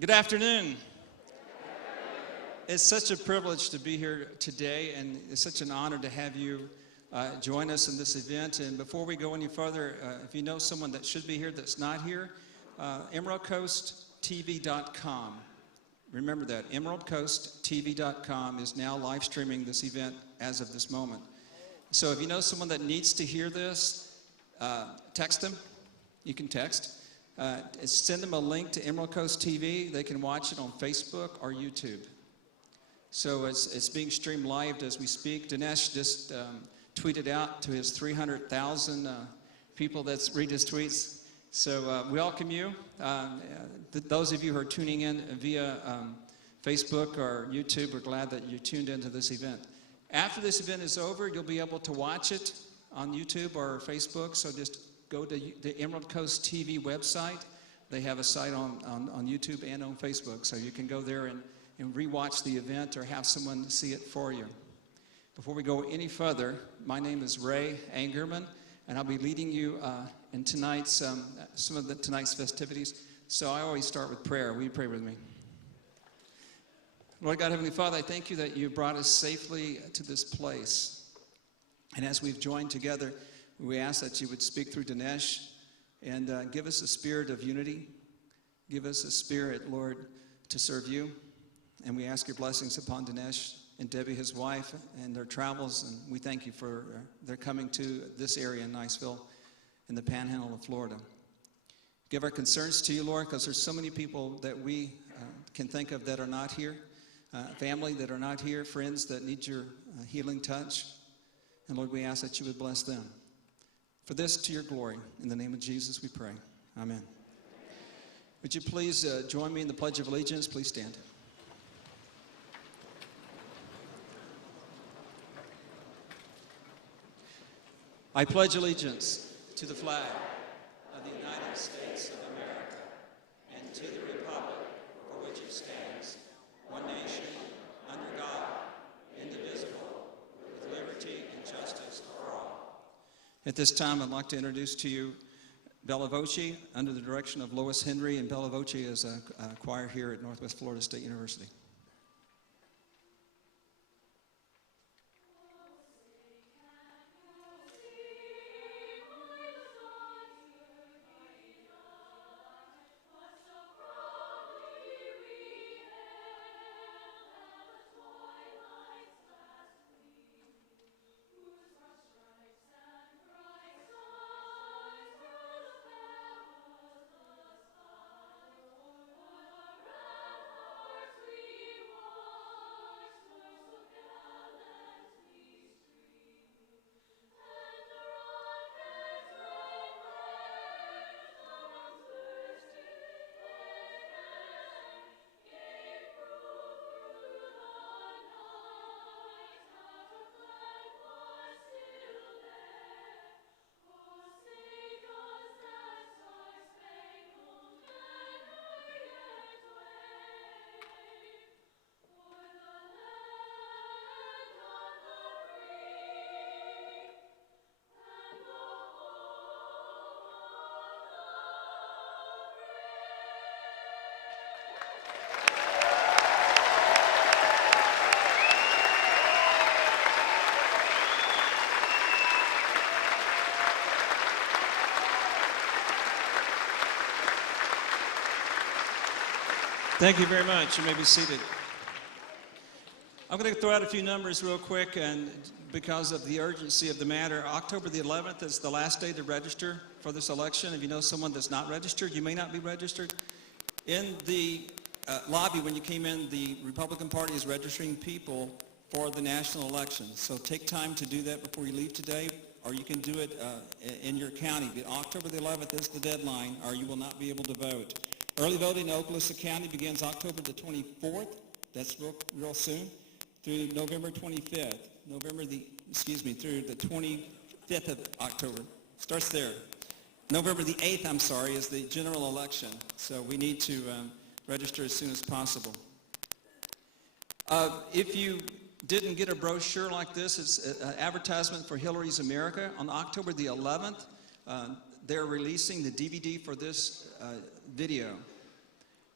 Good afternoon. It's such a privilege to be here today, and it's such an honor to have you join us in this event. And before we go any further, if you know someone that should be here that's not here, EmeraldCoastTV.com. Remember that, EmeraldCoastTV.com is now live streaming this event as of this moment. So if you know someone that needs to hear this, text them. You can text. Send them a link to Emerald Coast TV. They can watch it on Facebook or YouTube. So it's being streamed live as we speak. Dinesh just tweeted out to his 300,000 people that read his tweets. So we welcome you. Those of you who are tuning in via Facebook or YouTube, we're glad that you tuned into this event. After this event is over, you'll be able to watch it on YouTube or Facebook. So just go to the Emerald Coast TV website. They have a site on YouTube and on Facebook. So you can go there and rewatch the event or have someone see it for you. Before we go any further, my name is Ray Angerman, and I'll be leading you in tonight's, some of tonight's festivities. So I always start with prayer. Will you pray with me? Lord God, Heavenly Father, I thank you that you brought us safely to this place. And as we've joined together, we ask that you would speak through Dinesh and give us a spirit of unity. Give us a spirit, Lord, to serve you. And we ask your blessings upon Dinesh and Debbie, his wife, and their travels. And we thank you for their coming to this area in Niceville in the panhandle of Florida. Give our concerns to you, Lord, because there's so many people that we can think of that are not here, family that are not here, friends that need your healing touch. And Lord, we ask that you would bless them. For this, to your glory, in the name of Jesus we pray. Amen. Would you please join me in the Pledge of Allegiance? Please stand. I pledge allegiance to the flag of the United States of America and to the republic for which it stands, one nation, under God, indivisible, with liberty and justice for all. At this time, I'd like to introduce to you Bella Voce under the direction of Lois Henry, and Bella Voce is a choir here at Northwest Florida State University. Thank you very much. You may be seated. I'm going to throw out a few numbers real quick, and because of the urgency of the matter, October the 11th is the last day to register for this election. If you know someone that's not registered, you may not be registered. In the lobby, when you came in, the Republican Party is registering people for the national election. So take time to do that before you leave today, or you can do it in your county. But October the 11th is the deadline, or you will not be able to vote. Early voting in Okaloosa County begins October the 24th, that's real soon, through November 25th, through the 25th of October. Starts there. November the 8th, is the general election, so we need to register as soon as possible. If you didn't get a brochure like this, it's an advertisement for Hillary's America. On October the 11th, they're releasing the DVD for this video.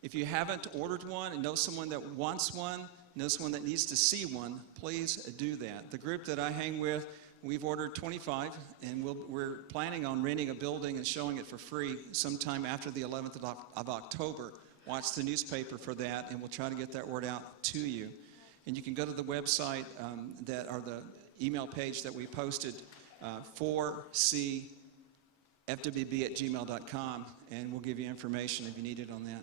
If you haven't ordered one and know someone that wants one, know someone that needs to see one, please do that. The group that I hang with, we've ordered 25, and we're planning on renting a building and showing it for free sometime after the 11th of October. Watch the newspaper for that, and we'll try to get that word out to you. And you can go to the website or the email page that we posted, 4cfwb@gmail.com, and we'll give you information if you need it on that.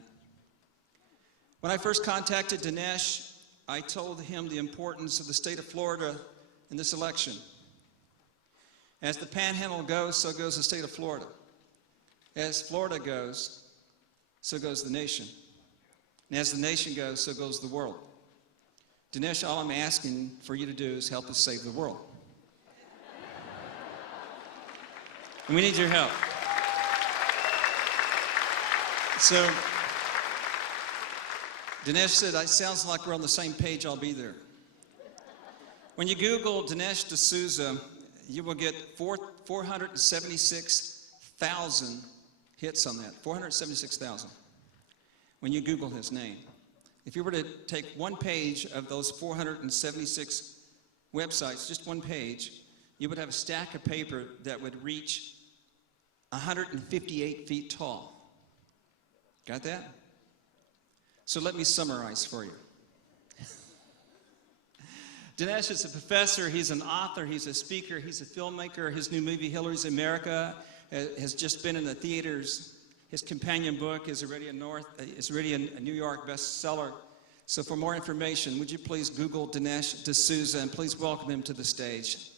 When I first contacted Dinesh, I told him the importance of the state of Florida in this election. As the Panhandle goes, so goes the state of Florida. As Florida goes, so goes the nation. And as the nation goes, so goes the world. Dinesh, all I'm asking for you to do is help us save the world. And we need your help. So, Dinesh said, it sounds like we're on the same page, I'll be there. When you Google Dinesh D'Souza, you will get 476,000 hits on that, 476,000, when you Google his name. If you were to take one page of those 476 websites, just one page, you would have a stack of paper that would reach 158 feet tall. Got that? So let me summarize for you. Dinesh is a professor, he's an author, he's a speaker, he's a filmmaker. His new movie, Hillary's America, has just been in the theaters. His companion book is already a New York bestseller. So for more information, would you please Google Dinesh D'Souza, and please welcome him to the stage.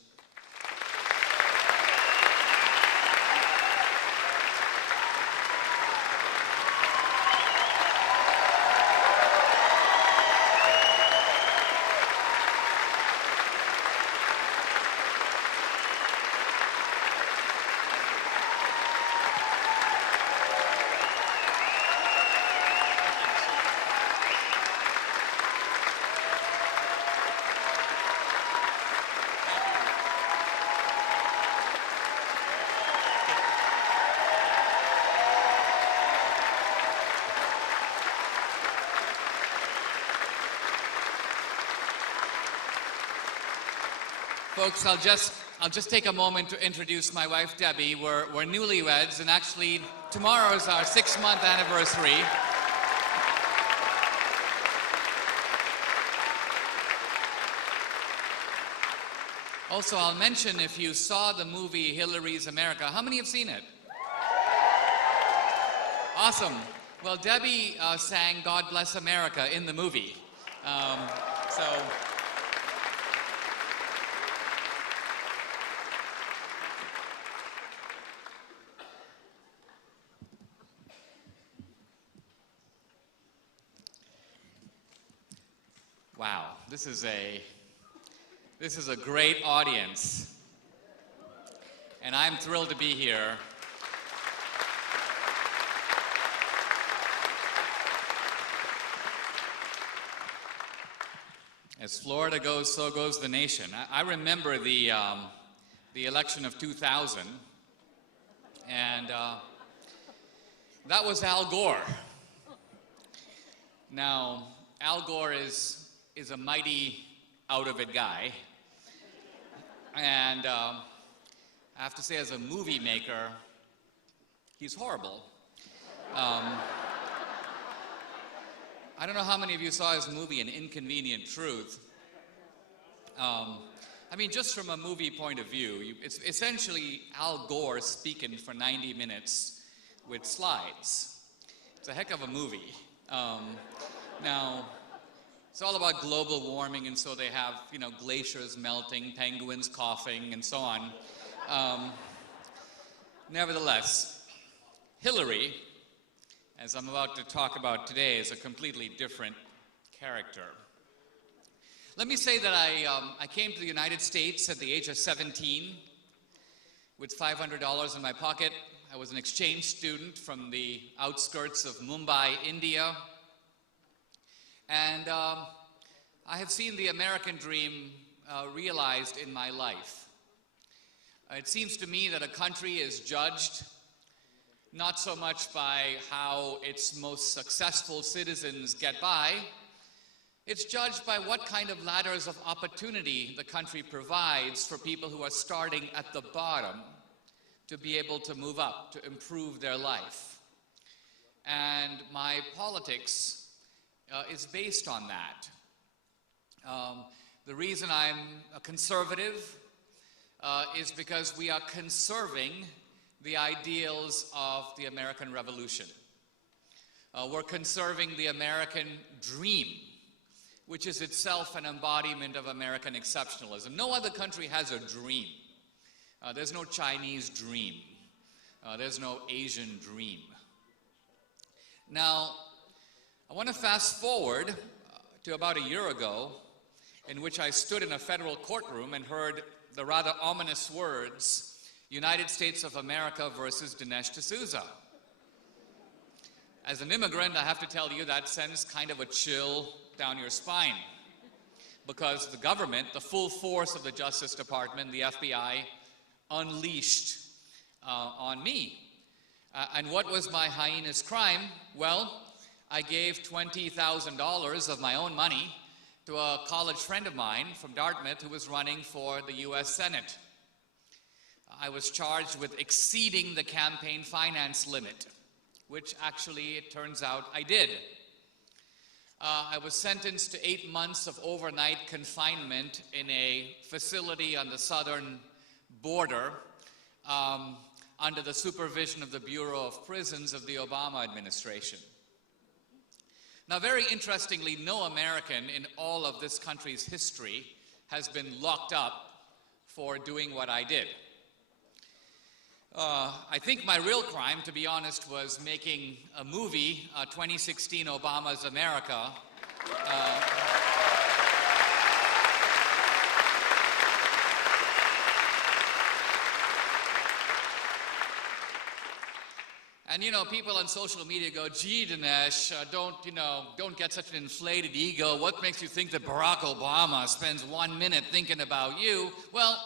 Folks, I'll just take a moment to introduce my wife, Debbie. We're newlyweds, and actually tomorrow is our 6-month anniversary. Also, I'll mention, if you saw the movie Hillary's America, how many have seen it? Awesome. Well, Debbie sang God Bless America in the movie. Wow, this is a great audience, and I'm thrilled to be here. As Florida goes, so goes the nation. I remember the election of 2000, and that was Al Gore. Now, Al Gore is a mighty out-of-it guy, and I have to say, as a movie maker, he's horrible. I don't know how many of you saw his movie, An Inconvenient Truth. I mean, just from a movie point of view, it's essentially Al Gore speaking for 90 minutes with slides. It's a heck of a movie. Now, it's all about global warming, and so they have, glaciers melting, penguins coughing, and so on. Nevertheless, Hillary, as I'm about to talk about today, is a completely different character. Let me say that I came to the United States at the age of 17 with $500 in my pocket. I was an exchange student from the outskirts of Mumbai, India. And I have seen the American dream realized in my life. It seems to me that a country is judged not so much by how its most successful citizens get by. It's judged by what kind of ladders of opportunity the country provides for people who are starting at the bottom to be able to move up, to improve their life. And my politics is based on that. The reason I'm a conservative is because we are conserving the ideals of the American Revolution. We're conserving the American dream, which is itself an embodiment of American exceptionalism. No other country has a dream. There's no Chinese dream. There's no Asian dream. Now, I want to fast forward to about a year ago, in which I stood in a federal courtroom and heard the rather ominous words, United States of America versus Dinesh D'Souza. As an immigrant, I have to tell you that sends kind of a chill down your spine, because the government, the full force of the Justice Department, the FBI, unleashed on me. And what was my heinous crime? Well, I gave $20,000 of my own money to a college friend of mine from Dartmouth who was running for the US Senate. I was charged with exceeding the campaign finance limit, which actually, it turns out, I did. I was sentenced to 8 months of overnight confinement in a facility on the southern border under the supervision of the Bureau of Prisons of the Obama administration. Now, very interestingly, no American in all of this country's history has been locked up for doing what I did. I think my real crime, to be honest, was making a movie, 2016 Obama's America. And you know, people on social media go, gee, Dinesh, don't get such an inflated ego. What makes you think that Barack Obama spends 1 minute thinking about you? Well,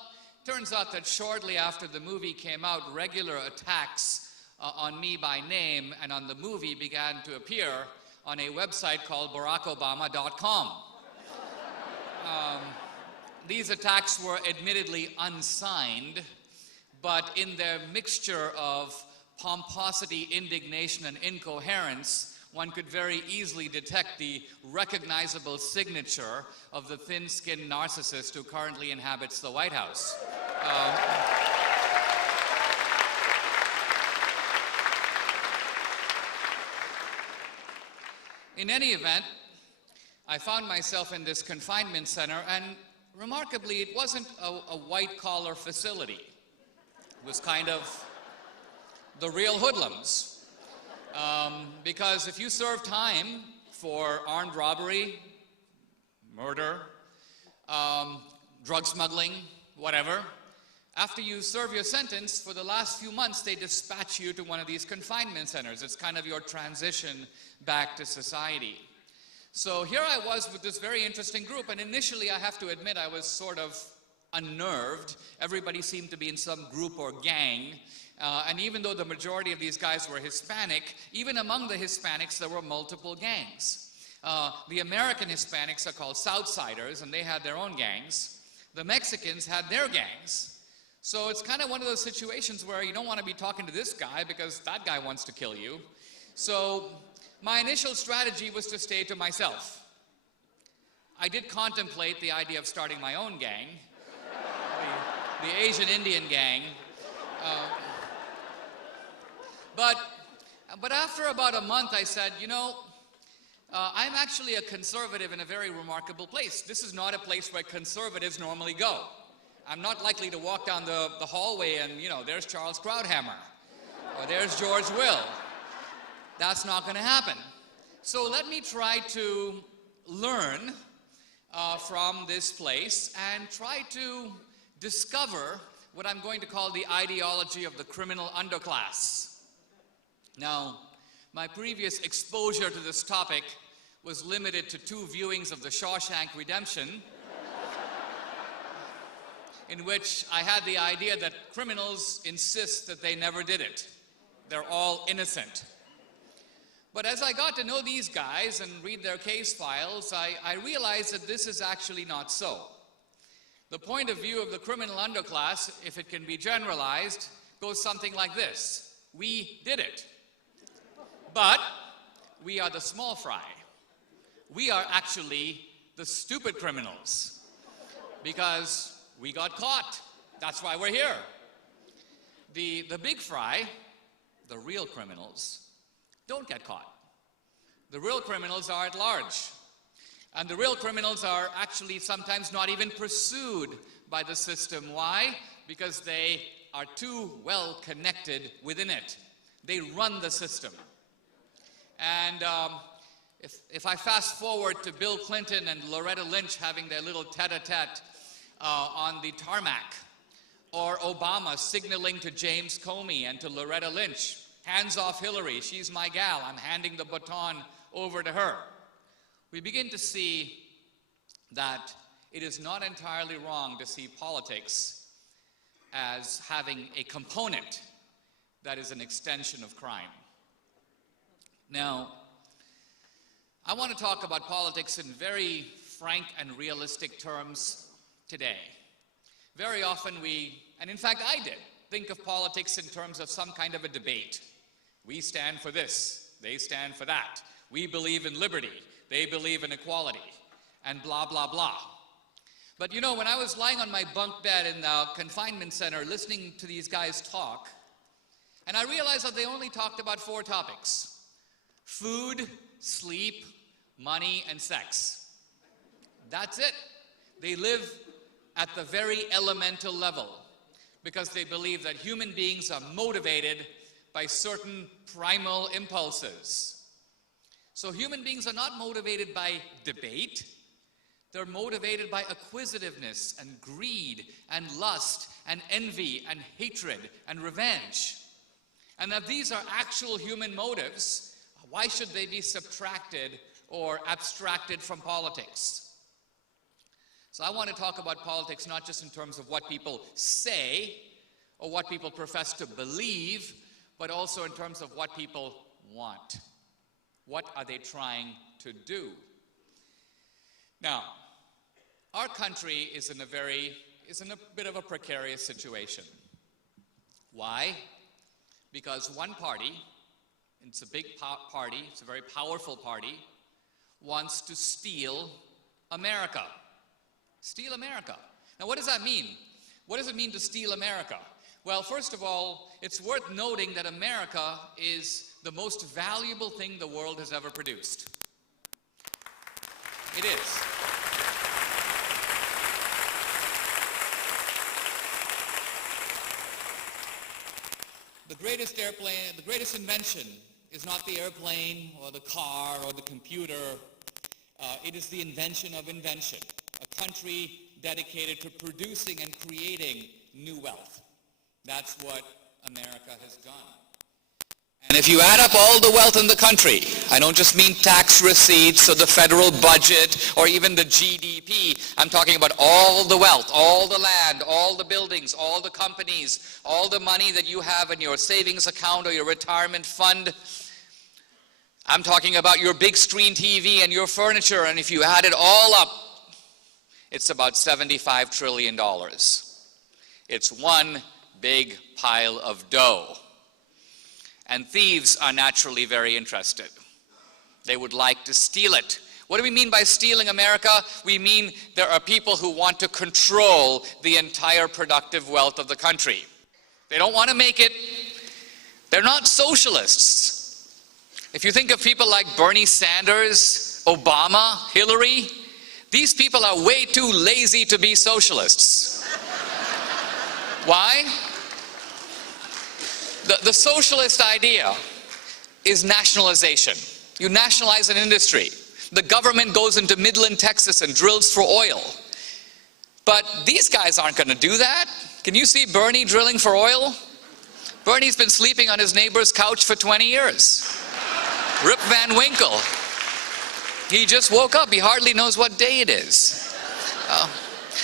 turns out that shortly after the movie came out, regular attacks on me by name and on the movie began to appear on a website called barackobama.com. These attacks were admittedly unsigned, but in their mixture of pomposity, indignation, and incoherence, one could very easily detect the recognizable signature of the thin-skinned narcissist who currently inhabits the White House. In any event, I found myself in this confinement center, and remarkably, it wasn't a white-collar facility. It was kind of the real hoodlums. Because if you serve time for armed robbery, murder, drug smuggling, whatever, after you serve your sentence, for the last few months, they dispatch you to one of these confinement centers. It's kind of your transition back to society. So here I was with this very interesting group, and initially, I have to admit, I was sort of unnerved. Everybody seemed to be in some group or gang. And even though the majority of these guys were Hispanic, even among the Hispanics, there were multiple gangs. The American Hispanics are called Southsiders, and they had their own gangs. The Mexicans had their gangs. So it's kind of one of those situations where you don't want to be talking to this guy because that guy wants to kill you. So my initial strategy was to stay to myself. I did contemplate the idea of starting my own gang, the Asian Indian gang. But after about a month, I said, you know, I'm actually a conservative in a very remarkable place. This is not a place where conservatives normally go. I'm not likely to walk down the hallway and, you know, there's Charles Krauthammer, or there's George Will. That's not going to happen. So let me try to learn from this place and try to discover what I'm going to call the ideology of the criminal underclass. Now, my previous exposure to this topic was limited to 2 viewings of The Shawshank Redemption, in which I had the idea that criminals insist that they never did it. They're all innocent. But as I got to know these guys and read their case files, I realized that this is actually not so. The point of view of the criminal underclass, if it can be generalized, goes something like this. We did it. But we are the small fry. We are actually the stupid criminals because we got caught. That's why we're here. The big fry, the real criminals, don't get caught. The real criminals are at large. And the real criminals are actually sometimes not even pursued by the system. Why? Because they are too well connected within it. They run the system. And if I fast forward to Bill Clinton and Loretta Lynch having their little tete-a-tete on the tarmac, or Obama signaling to James Comey and to Loretta Lynch, hands off Hillary, she's my gal, I'm handing the baton over to her. We begin to see that it is not entirely wrong to see politics as having a component that is an extension of crime. Now, I want to talk about politics in very frank and realistic terms today. Very often and in fact I did, think of politics in terms of some kind of a debate. We stand for this, they stand for that. We believe in liberty, they believe in equality, and blah, blah, blah. But you know, when I was lying on my bunk bed in the confinement center listening to these guys talk, and I realized that they only talked about 4 topics: food, sleep, money, and sex. That's it. They live at the very elemental level because they believe that human beings are motivated by certain primal impulses. So human beings are not motivated by debate. They're motivated by acquisitiveness and greed and lust and envy and hatred and revenge. And if these are actual human motives, why should they be subtracted or abstracted from politics? So I want to talk about politics not just in terms of what people say or what people profess to believe, but also in terms of what people want. What are they trying to do? Now, our country is in a bit of a precarious situation. Why? Because one party, it's a big party, it's a very powerful party, wants to steal America. Steal America. Now, what does that mean? What does it mean to steal America? Well, first of all, it's worth noting that America is the most valuable thing the world has ever produced. It is. The greatest airplane, the greatest invention is not the airplane or the car or the computer. It is the invention of invention. A country dedicated to producing and creating new wealth. That's what America has done. And if you add up all the wealth in the country, I don't just mean tax receipts or the federal budget or even the GDP. I'm talking about all the wealth, all the land, all the buildings, all the companies, all the money that you have in your savings account or your retirement fund. I'm talking about your big screen TV and your furniture, and if you add it all up, it's about $75 trillion. It's one big pile of dough. And thieves are naturally very interested. They would like to steal it. What do we mean by stealing America? We mean there are people who want to control the entire productive wealth of the country. They don't want to make it. They're not socialists. If you think of people like Bernie Sanders, Obama, Hillary, these people are way too lazy to be socialists. Why? The socialist idea is nationalization. You nationalize an industry. The government goes into Midland, Texas and drills for oil. But these guys aren't going to do that. Can you see Bernie drilling for oil? Bernie's been sleeping on his neighbor's couch for 20 years. Rip Van Winkle. He just woke up. He hardly knows what day it is.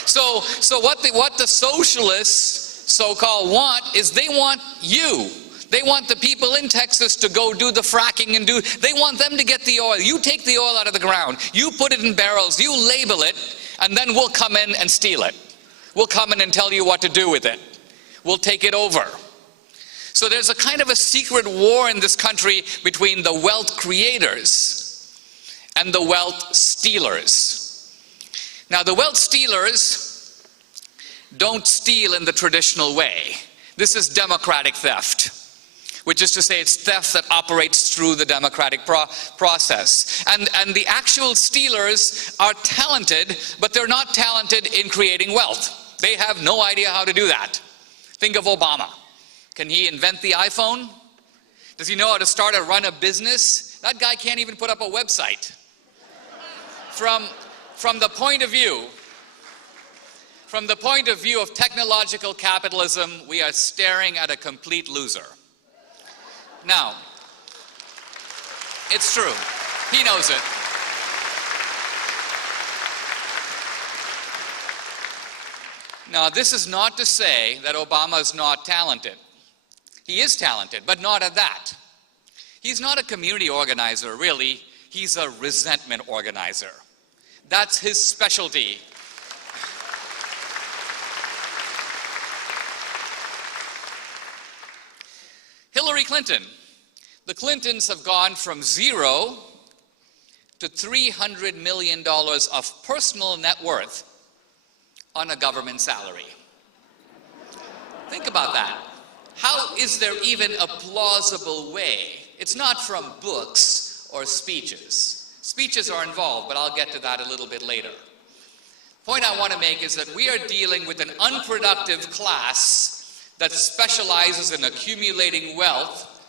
So what the socialists so-called want is they want you. They want the people in Texas to go do the fracking and they want them to get the oil. You take the oil out of the ground, you put it in barrels, you label it, and then we'll come in and steal it. We'll come in and tell you what to do with it. We'll take it over. So there's a kind of a secret war in this country between the wealth creators and the wealth stealers. Now, the wealth stealers don't steal in the traditional way. This is democratic theft, which is to say it's theft that operates through the democratic process. And the actual stealers are talented, but they're not talented in creating wealth. They have no idea how to do that. Think of Obama. Can he invent the iPhone? Does he know how to run a business? That guy can't even put up a website. From the point of view of technological capitalism, we are staring at a complete loser. Now, it's true. He knows it. Now, this is not to say that Obama is not talented. He is talented, but not at that. He's not a community organizer, really. He's a resentment organizer. That's his specialty. Hillary Clinton. The Clintons have gone from 0 to $300 million of personal net worth on a government salary. Think about that. How is there even a plausible way? It's not from books or speeches. Speeches are involved, but I'll get to that a little bit later. The point I want to make is that we are dealing with an unproductive class that specializes in accumulating wealth.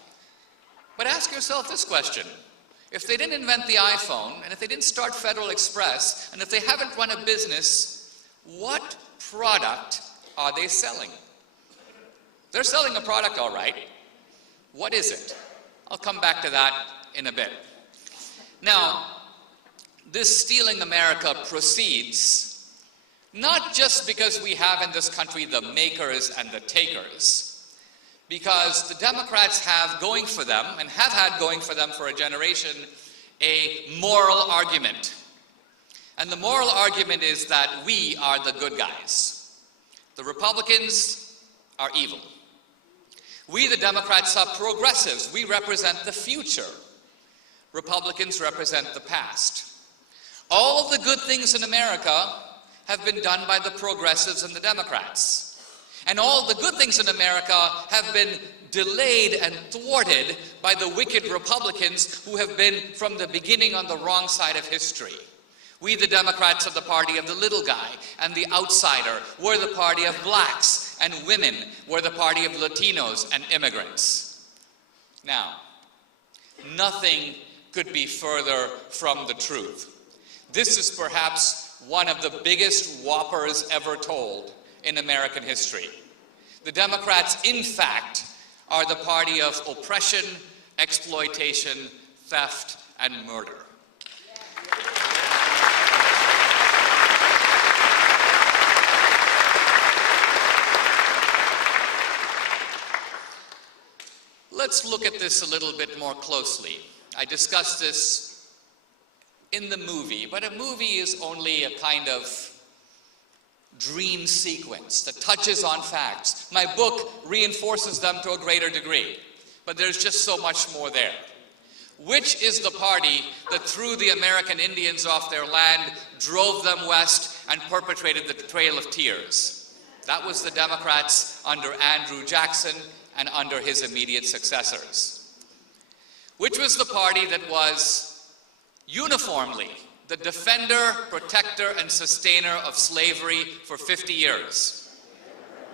But ask yourself this question. If they didn't invent the iPhone, and if they didn't start Federal Express, and if they haven't run a business, what product are they selling? They're selling a product, all right. What is it? I'll come back to that in a bit. Now, this stealing America proceeds not just because we have in this country the makers and the takers, because the Democrats have going for them, and have had going for them for a generation, a moral argument. And the moral argument is that we are the good guys. The Republicans are evil. We, the Democrats, are progressives. We represent the future. Republicans represent the past. All of the good things in America have been done by the progressives and the Democrats. And all the good things in America have been delayed and thwarted by the wicked Republicans who have been from the beginning on the wrong side of history. We, the Democrats, are the party of the little guy and the outsider. We're the party of blacks and women. We're the party of Latinos and immigrants. Now, nothing could be further from the truth. This is perhaps one of the biggest whoppers ever told in American history. The Democrats, in fact, are the party of oppression, exploitation, theft, and murder. Let's look at this a little bit more closely. I discussed this in the movie, but a movie is only a kind of dream sequence that touches on facts. My book reinforces them to a greater degree, but there's just so much more there. Which is the party that threw the American Indians off their land, drove them west, and perpetrated the Trail of Tears? That was the Democrats under Andrew Jackson and under his immediate successors. Which was the party that was uniformly the defender, protector, and sustainer of slavery for 50 years?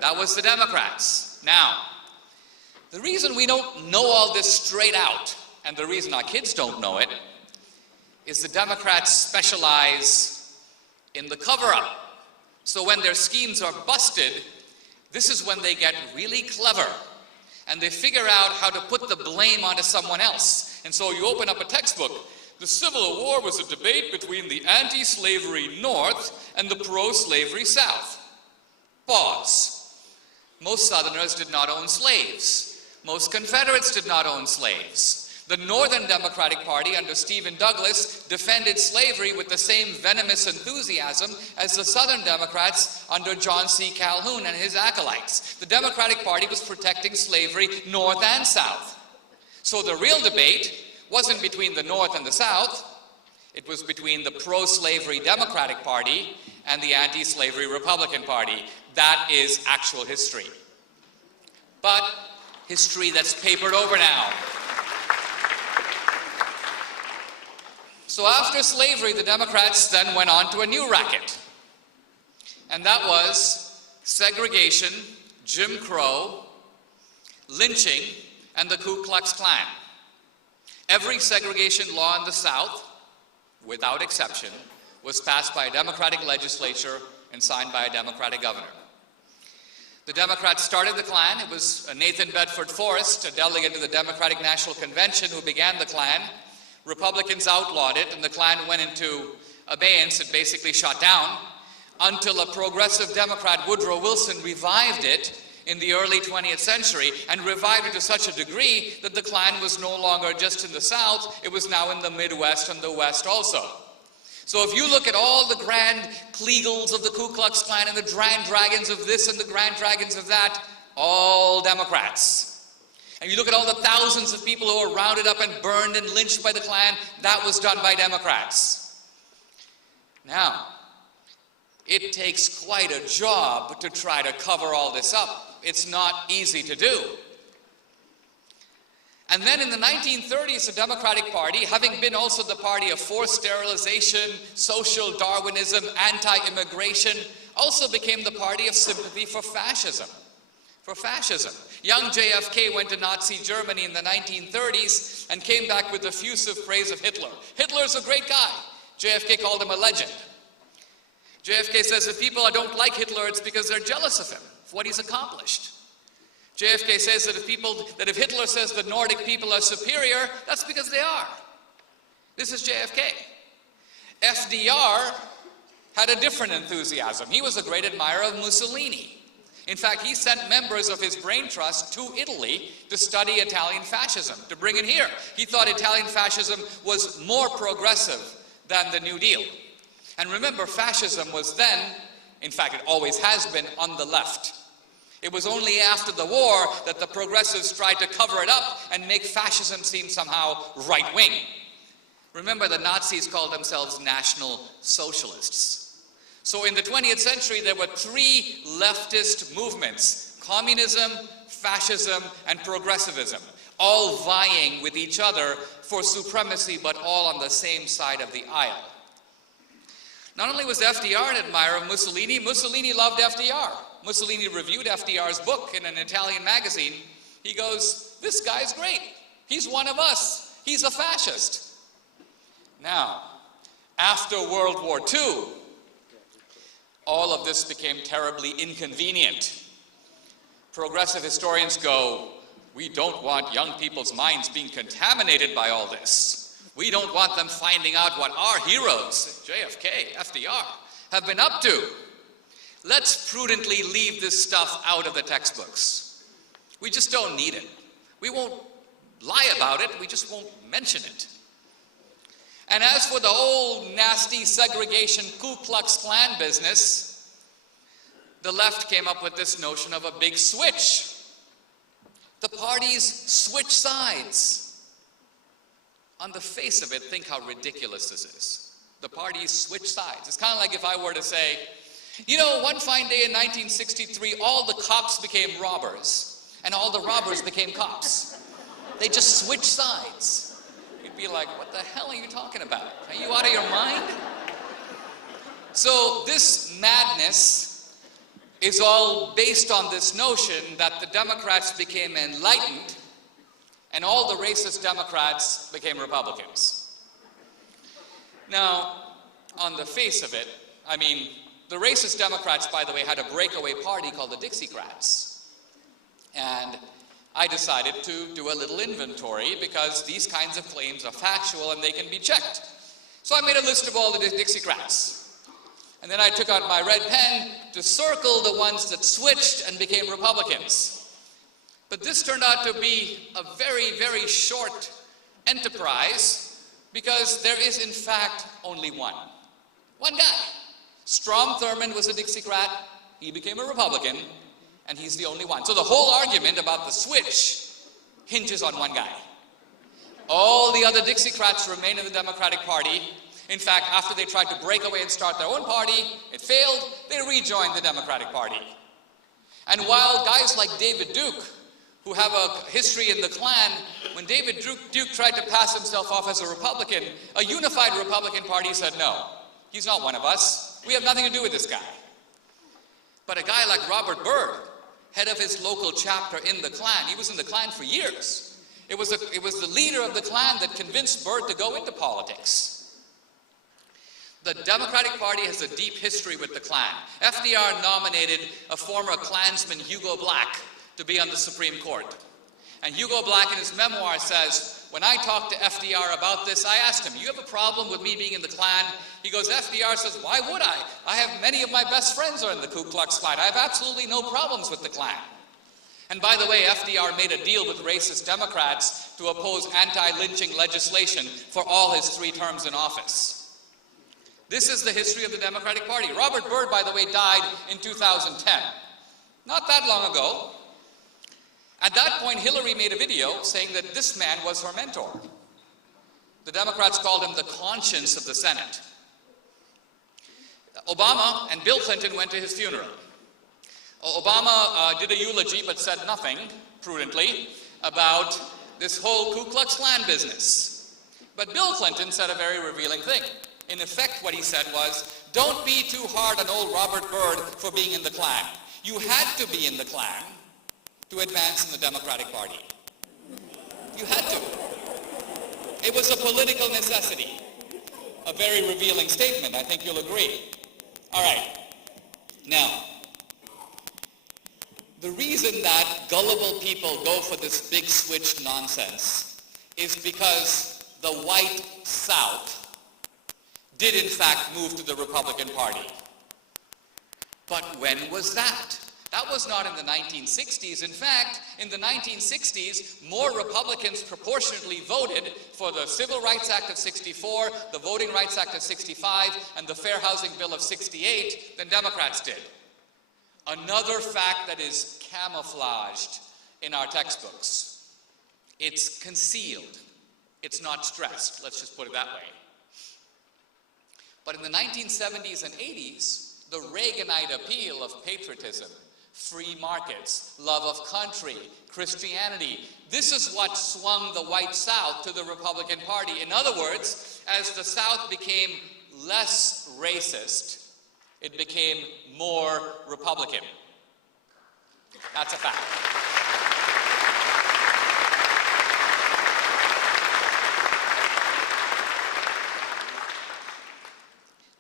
That was the Democrats. Now, the reason we don't know all this straight out, and the reason our kids don't know it, is the Democrats specialize in the cover-up. So when their schemes are busted, this is when they get really clever. And they figure out how to put the blame onto someone else. And so you open up a textbook. The Civil War was a debate between the anti-slavery North and the pro-slavery South. Pause. Most Southerners did not own slaves. Most Confederates did not own slaves. The Northern Democratic Party under Stephen Douglas defended slavery with the same venomous enthusiasm as the Southern Democrats under John C. Calhoun and his acolytes. The Democratic Party was protecting slavery North and South. So the real debate wasn't between the North and the South. It was between the pro-slavery Democratic Party and the anti-slavery Republican Party. That is actual history. But history that's papered over now. So after slavery, the Democrats then went on to a new racket. And that was segregation, Jim Crow, lynching, and the Ku Klux Klan. Every segregation law in the South, without exception, was passed by a Democratic legislature and signed by a Democratic governor. The Democrats started the Klan. It was Nathan Bedford Forrest, a delegate to the Democratic National Convention, who began the Klan. Republicans outlawed it, and the Klan went into abeyance and basically shut down until a progressive Democrat, Woodrow Wilson, revived it in the early 20th century, and revived it to such a degree that the Klan was no longer just in the South, it was now in the Midwest and the West also. So if you look at all the grand Kleagles of the Ku Klux Klan and the Grand Dragons of this and the Grand Dragons of that, all Democrats. And you look at all the thousands of people who were rounded up and burned and lynched by the Klan, that was done by Democrats. Now, it takes quite a job to try to cover all this up. It's not easy to do. And then in the 1930s, the Democratic Party, having been also the party of forced sterilization, social Darwinism, anti-immigration, also became the party of sympathy for fascism. Young JFK went to Nazi Germany in the 1930s and came back with effusive praise of Hitler. Hitler's a great guy. JFK called him a legend. JFK says if people don't like Hitler, it's because they're jealous of him, for what he's accomplished. JFK says that if Hitler says the Nordic people are superior, that's because they are. This is JFK. FDR had a different enthusiasm. He was a great admirer of Mussolini. In fact, he sent members of his brain trust to Italy to study Italian fascism, to bring it here. He thought Italian fascism was more progressive than the New Deal. And remember, fascism was then, in fact, it always has been, on the left. It was only after the war that the progressives tried to cover it up and make fascism seem somehow right-wing. Remember, the Nazis called themselves National Socialists. So in the 20th century, there were three leftist movements: communism, fascism, and progressivism, all vying with each other for supremacy, but all on the same side of the aisle. Not only was FDR an admirer of Mussolini, Mussolini loved FDR. Mussolini reviewed FDR's book in an Italian magazine. He goes, "This guy's great. He's one of us. He's a fascist." Now, after World War II, all of this became terribly inconvenient. Progressive historians go, "We don't want young people's minds being contaminated by all this. We don't want them finding out what our heroes, JFK, FDR, have been up to. Let's prudently leave this stuff out of the textbooks. We just don't need it. We won't lie about it, we just won't mention it." And as for the old nasty segregation Ku Klux Klan business, the left came up with this notion of a big switch. The parties switch sides. On the face of it, think how ridiculous this is. The parties switch sides. It's kind of like if I were to say, you know, one fine day in 1963, all the cops became robbers, and all the robbers became cops. They just switched sides. You'd be like, what the hell are you talking about? Are you out of your mind? So this madness is all based on this notion that the Democrats became enlightened and all the racist Democrats became Republicans. Now, on the face of it, I mean, the racist Democrats, by the way, had a breakaway party called the Dixiecrats. And I decided to do a little inventory because these kinds of claims are factual and they can be checked. So I made a list of all the Dixiecrats. And then I took out my red pen to circle the ones that switched and became Republicans. But this turned out to be a very, very short enterprise because there is in fact only one. One guy. Strom Thurmond was a Dixiecrat, he became a Republican, and he's the only one. So the whole argument about the switch hinges on one guy. All the other Dixiecrats remain in the Democratic Party. In fact, after they tried to break away and start their own party, it failed, they rejoined the Democratic Party. And while guys like David Duke, who have a history in the Klan, when David Duke tried to pass himself off as a Republican, a unified Republican Party said, no, he's not one of us. We have nothing to do with this guy. But a guy like Robert Byrd, head of his local chapter in the Klan, he was in the Klan for years. It was the leader of the Klan that convinced Byrd to go into politics. The Democratic Party has a deep history with the Klan. FDR nominated a former Klansman, Hugo Black, to be on the Supreme Court. And Hugo Black in his memoir says, when I talked to FDR about this, I asked him, you have a problem with me being in the Klan? He goes, FDR says, why would I? I have many of my best friends are in the Ku Klux Klan. I have absolutely no problems with the Klan. And by the way, FDR made a deal with racist Democrats to oppose anti-lynching legislation for all his 3 terms in office. This is the history of the Democratic Party. Robert Byrd, by the way, died in 2010. Not that long ago. At that point, Hillary made a video saying that this man was her mentor. The Democrats called him the conscience of the Senate. Obama and Bill Clinton went to his funeral. Obama did a eulogy but said nothing, prudently, about this whole Ku Klux Klan business. But Bill Clinton said a very revealing thing. In effect, what he said was, don't be too hard on old Robert Byrd for being in the Klan. You had to be in the Klan to advance in the Democratic Party. You had to. It was a political necessity. A very revealing statement, I think you'll agree. All right. Now, the reason that gullible people go for this big switch nonsense is because the white South did in fact move to the Republican Party. But when was that? That was not in the 1960s. In fact, in the 1960s, more Republicans proportionately voted for the Civil Rights Act of 64, the Voting Rights Act of 65, and the Fair Housing Bill of 68 than Democrats did. Another fact that is camouflaged in our textbooks. It's concealed. It's not stressed. Let's just put it that way. But in the 1970s and 80s, the Reaganite appeal of patriotism, free markets, love of country, Christianity, this is what swung the white South to the Republican Party. In other words, as the South became less racist, it became more Republican. That's a fact.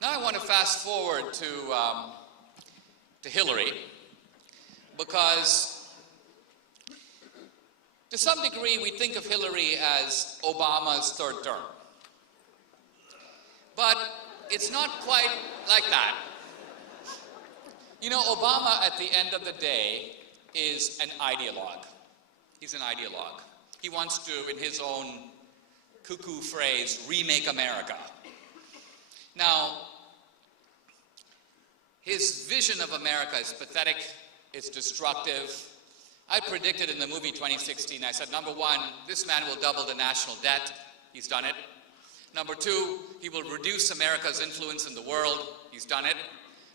Now I want to fast forward to Hillary, because to some degree we think of Hillary as Obama's third term. But it's not quite like that. You know, Obama at the end of the day is an ideologue. He's an ideologue. He wants to, in his own cuckoo phrase, remake America. Now, his vision of America is pathetic, it's destructive. I predicted in the movie 2016, I said, number one, this man will double the national debt. He's done it. Number two, he will reduce America's influence in the world. He's done it.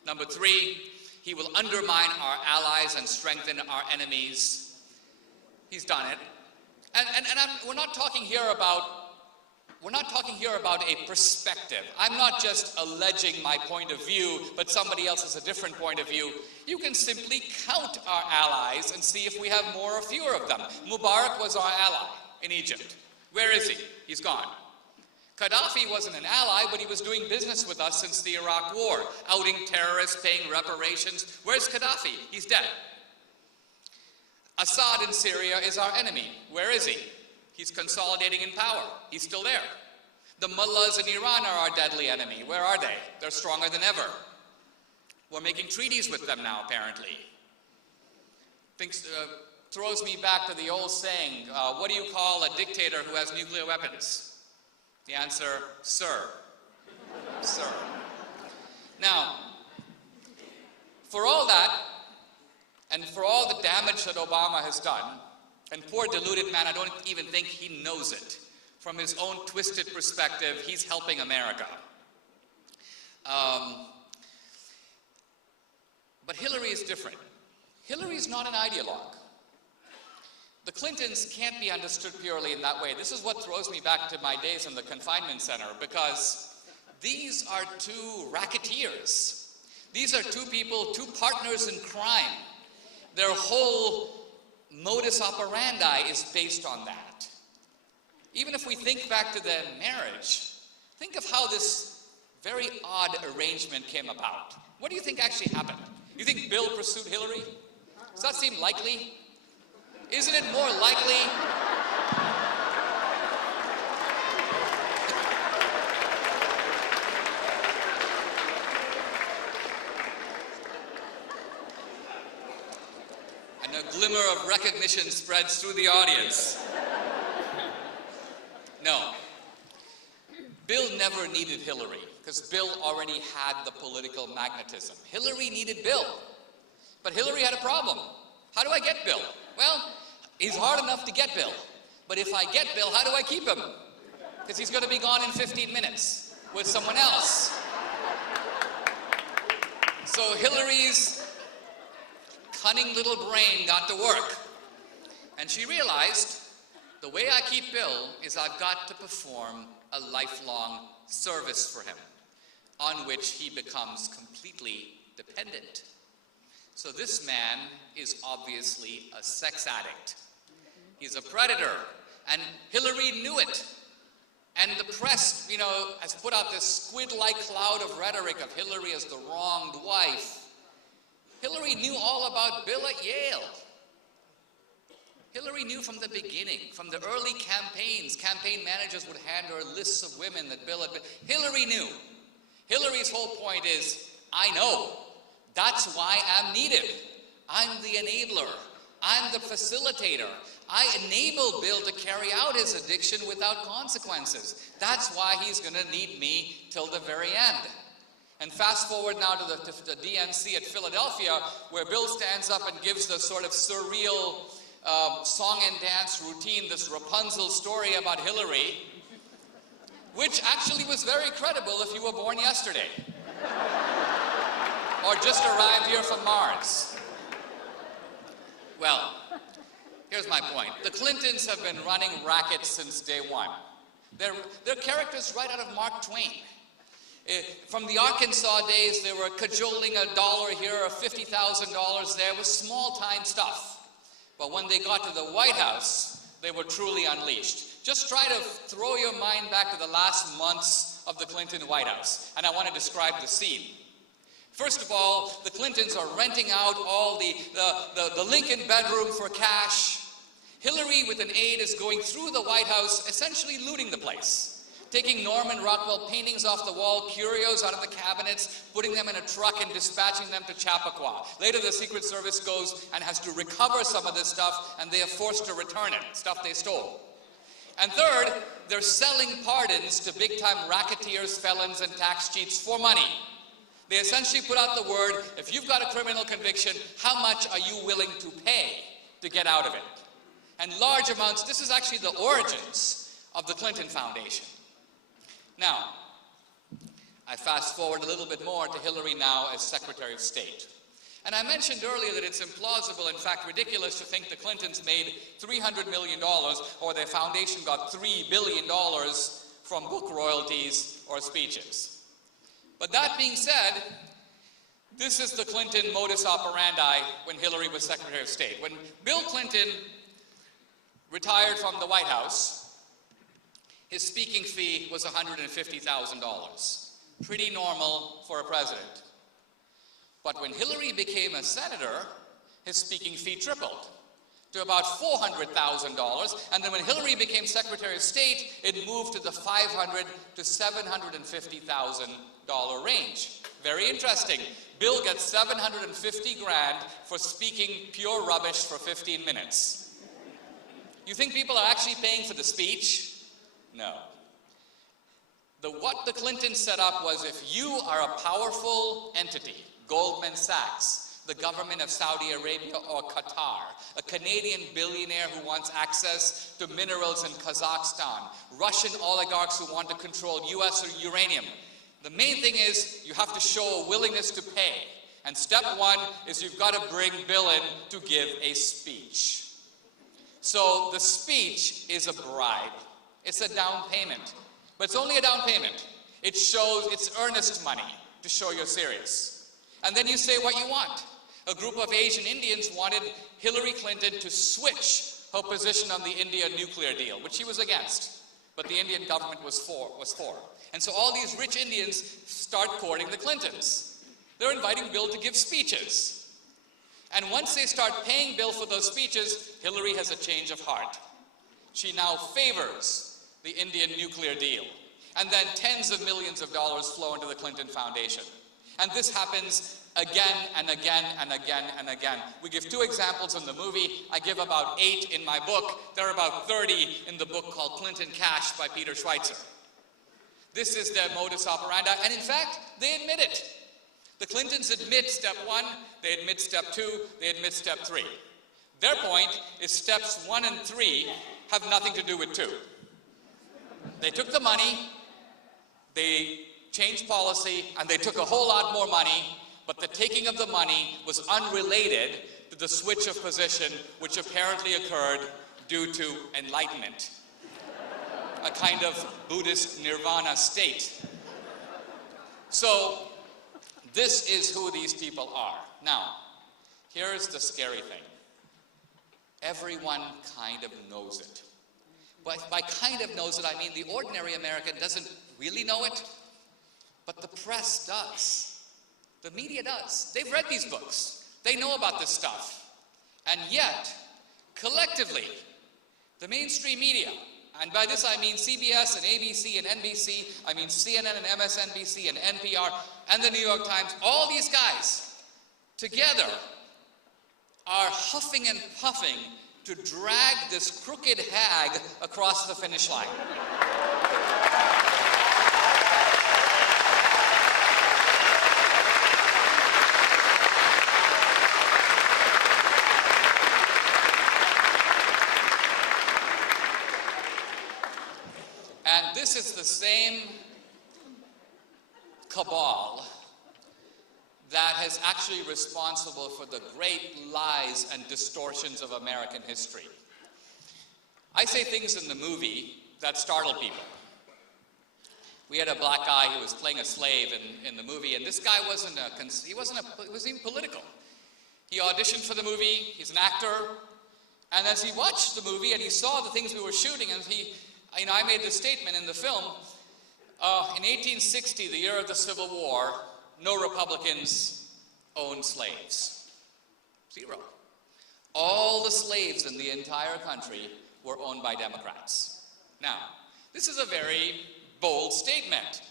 Number three, he will undermine our allies and strengthen our enemies. He's done it. We're not talking here about a perspective. I'm not just alleging my point of view, but somebody else has a different point of view. You can simply count our allies and see if we have more or fewer of them. Mubarak was our ally in Egypt. Where is he? He's gone. Gaddafi wasn't an ally, but he was doing business with us since the Iraq War, outing terrorists, paying reparations. Where's Gaddafi? He's dead. Assad in Syria is our enemy. Where is he? He's consolidating in power. He's still there. The mullahs in Iran are our deadly enemy. Where are they? They're stronger than ever. We're making treaties with them now, apparently. throws me back to the old saying, what do you call a dictator who has nuclear weapons? The answer, sir. Sir. Now, for all that, and for all the damage that Obama has done, and poor deluded man, I don't even think he knows it. From his own twisted perspective, he's helping America. But Hillary is different. Hillary is not an ideologue. The Clintons can't be understood purely in that way. This is what throws me back to my days in the confinement center, because these are two racketeers. These are two people, two partners in crime. Their whole modus operandi is based on that. Even if we think back to their marriage, think of how this very odd arrangement came about. What do you think actually happened? You think Bill pursued Hillary? Does that seem likely? Isn't it more likely? And a glimmer of recognition spreads through the audience. No. Bill never needed Hillary, because Bill already had the political magnetism. Hillary needed Bill, but Hillary had a problem. How do I get Bill? Well, he's hard enough to get Bill, but if I get Bill, how do I keep him? Because he's going to be gone in 15 minutes with someone else. So Hillary's cunning little brain got to work, and she realized the way I keep Bill is I've got to perform a lifelong service for him, on which he becomes completely dependent. So this man is obviously a sex addict. He's a predator, and Hillary knew it. And the press, has put out this squid-like cloud of rhetoric of Hillary as the wronged wife. Hillary knew all about Bill at Yale. Hillary knew from the beginning, from the early campaigns, campaign managers would hand her lists of women that Bill had been. Hillary knew. Hillary's whole point is, I know. That's why I'm needed. I'm the enabler. I'm the facilitator. I enable Bill to carry out his addiction without consequences. That's why he's going to need me till the very end. And fast forward now to the DNC at Philadelphia, where Bill stands up and gives the sort of surreal song and dance routine, this Rapunzel story about Hillary, which actually was very credible if you were born yesterday or just arrived here from Mars. Well, here's my point. The Clintons have been running rackets since day one. They're characters right out of Mark Twain. From the Arkansas days, they were cajoling $1 here or $50,000 there with small-time stuff. But when they got to the White House, they were truly unleashed. Just try to throw your mind back to the last months of the Clinton White House, and I want to describe the scene. First of all, the Clintons are renting out all the Lincoln bedroom for cash. Hillary, with an aide, is going through the White House, essentially looting the place. Taking Norman Rockwell paintings off the wall, curios out of the cabinets, putting them in a truck and dispatching them to Chappaqua. Later, the Secret Service goes and has to recover some of this stuff, and they are forced to return it, stuff they stole. And third, they're selling pardons to big-time racketeers, felons, and tax cheats for money. They essentially put out the word, if you've got a criminal conviction, how much are you willing to pay to get out of it? And large amounts, this is actually the origins of the Clinton Foundation. Now, I fast forward a little bit more to Hillary now as Secretary of State. And I mentioned earlier that it's implausible, in fact ridiculous, to think the Clintons made $300 million or their foundation got $3 billion from book royalties or speeches. But that being said, this is the Clinton modus operandi when Hillary was Secretary of State. When Bill Clinton retired from the White House, his speaking fee was $150,000. Pretty normal for a president. But when Hillary became a senator, his speaking fee tripled to about $400,000. And then when Hillary became Secretary of State, it moved to the $500,000 to $750,000 range. Very interesting. Bill gets 750 grand for speaking pure rubbish for 15 minutes. You think people are actually paying for the speech? No. What the Clintons set up was, if you are a powerful entity, Goldman Sachs, the government of Saudi Arabia or Qatar, a Canadian billionaire who wants access to minerals in Kazakhstan, Russian oligarchs who want to control US or uranium, the main thing is you have to show a willingness to pay. And step one is you've got to bring Bill in to give a speech. So the speech is a bribe. It's a down payment. But it's only a down payment. It shows, it's earnest money to show you're serious. And then you say what you want. A group of Asian Indians wanted Hillary Clinton to switch her position on the India nuclear deal, which she was against. But the Indian government was for. And so all these rich Indians start courting the Clintons. They're inviting Bill to give speeches. And once they start paying Bill for those speeches, Hillary has a change of heart. She now favors the Indian nuclear deal. And then tens of millions of dollars flow into the Clinton Foundation. And this happens again and again and again and again. We give 2 examples in the movie. I give about 8 in my book. There are about 30 in the book called Clinton Cash by Peter Schweitzer. This is their modus operandi, and in fact, they admit it. The Clintons admit step 1, they admit step 2, they admit step 3. Their point is steps 1 and 3 have nothing to do with 2. They took the money, they changed policy, and they took a whole lot more money, but the taking of the money was unrelated to the switch of position, which apparently occurred due to enlightenment, a kind of Buddhist nirvana state. So this is who these people are. Now, here's the scary thing. Everyone kind of knows it. But by kind of knows it, I mean the ordinary American doesn't really know it, but the press does. The media does. They've read these books. They know about this stuff. And yet, collectively, the mainstream media, and by this I mean CBS and ABC and NBC, I mean CNN and MSNBC and NPR and the New York Times, all these guys together are huffing and puffing to drag this crooked hag across the finish line. And this is the same cabal that is actually responsible for the great lies and distortions of American history. I say things in the movie that startle people. We had a black guy who was playing a slave in the movie, and this guy he wasn't even political. He auditioned for the movie, he's an actor, and as he watched the movie and he saw the things we were shooting, and I made this statement in the film, in 1860, the year of the Civil War, no Republicans owned slaves. 0. All the slaves in the entire country were owned by Democrats. Now, this is a very bold statement.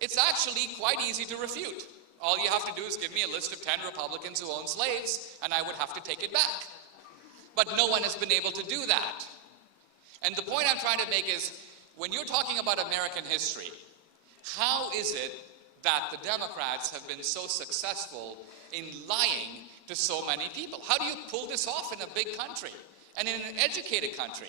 It's actually quite easy to refute. All you have to do is give me a list of 10 Republicans who own slaves, and I would have to take it back. But no one has been able to do that. And the point I'm trying to make is, when you're talking about American history, how is it that the Democrats have been so successful in lying to so many people? How do you pull this off in a big country and in an educated country?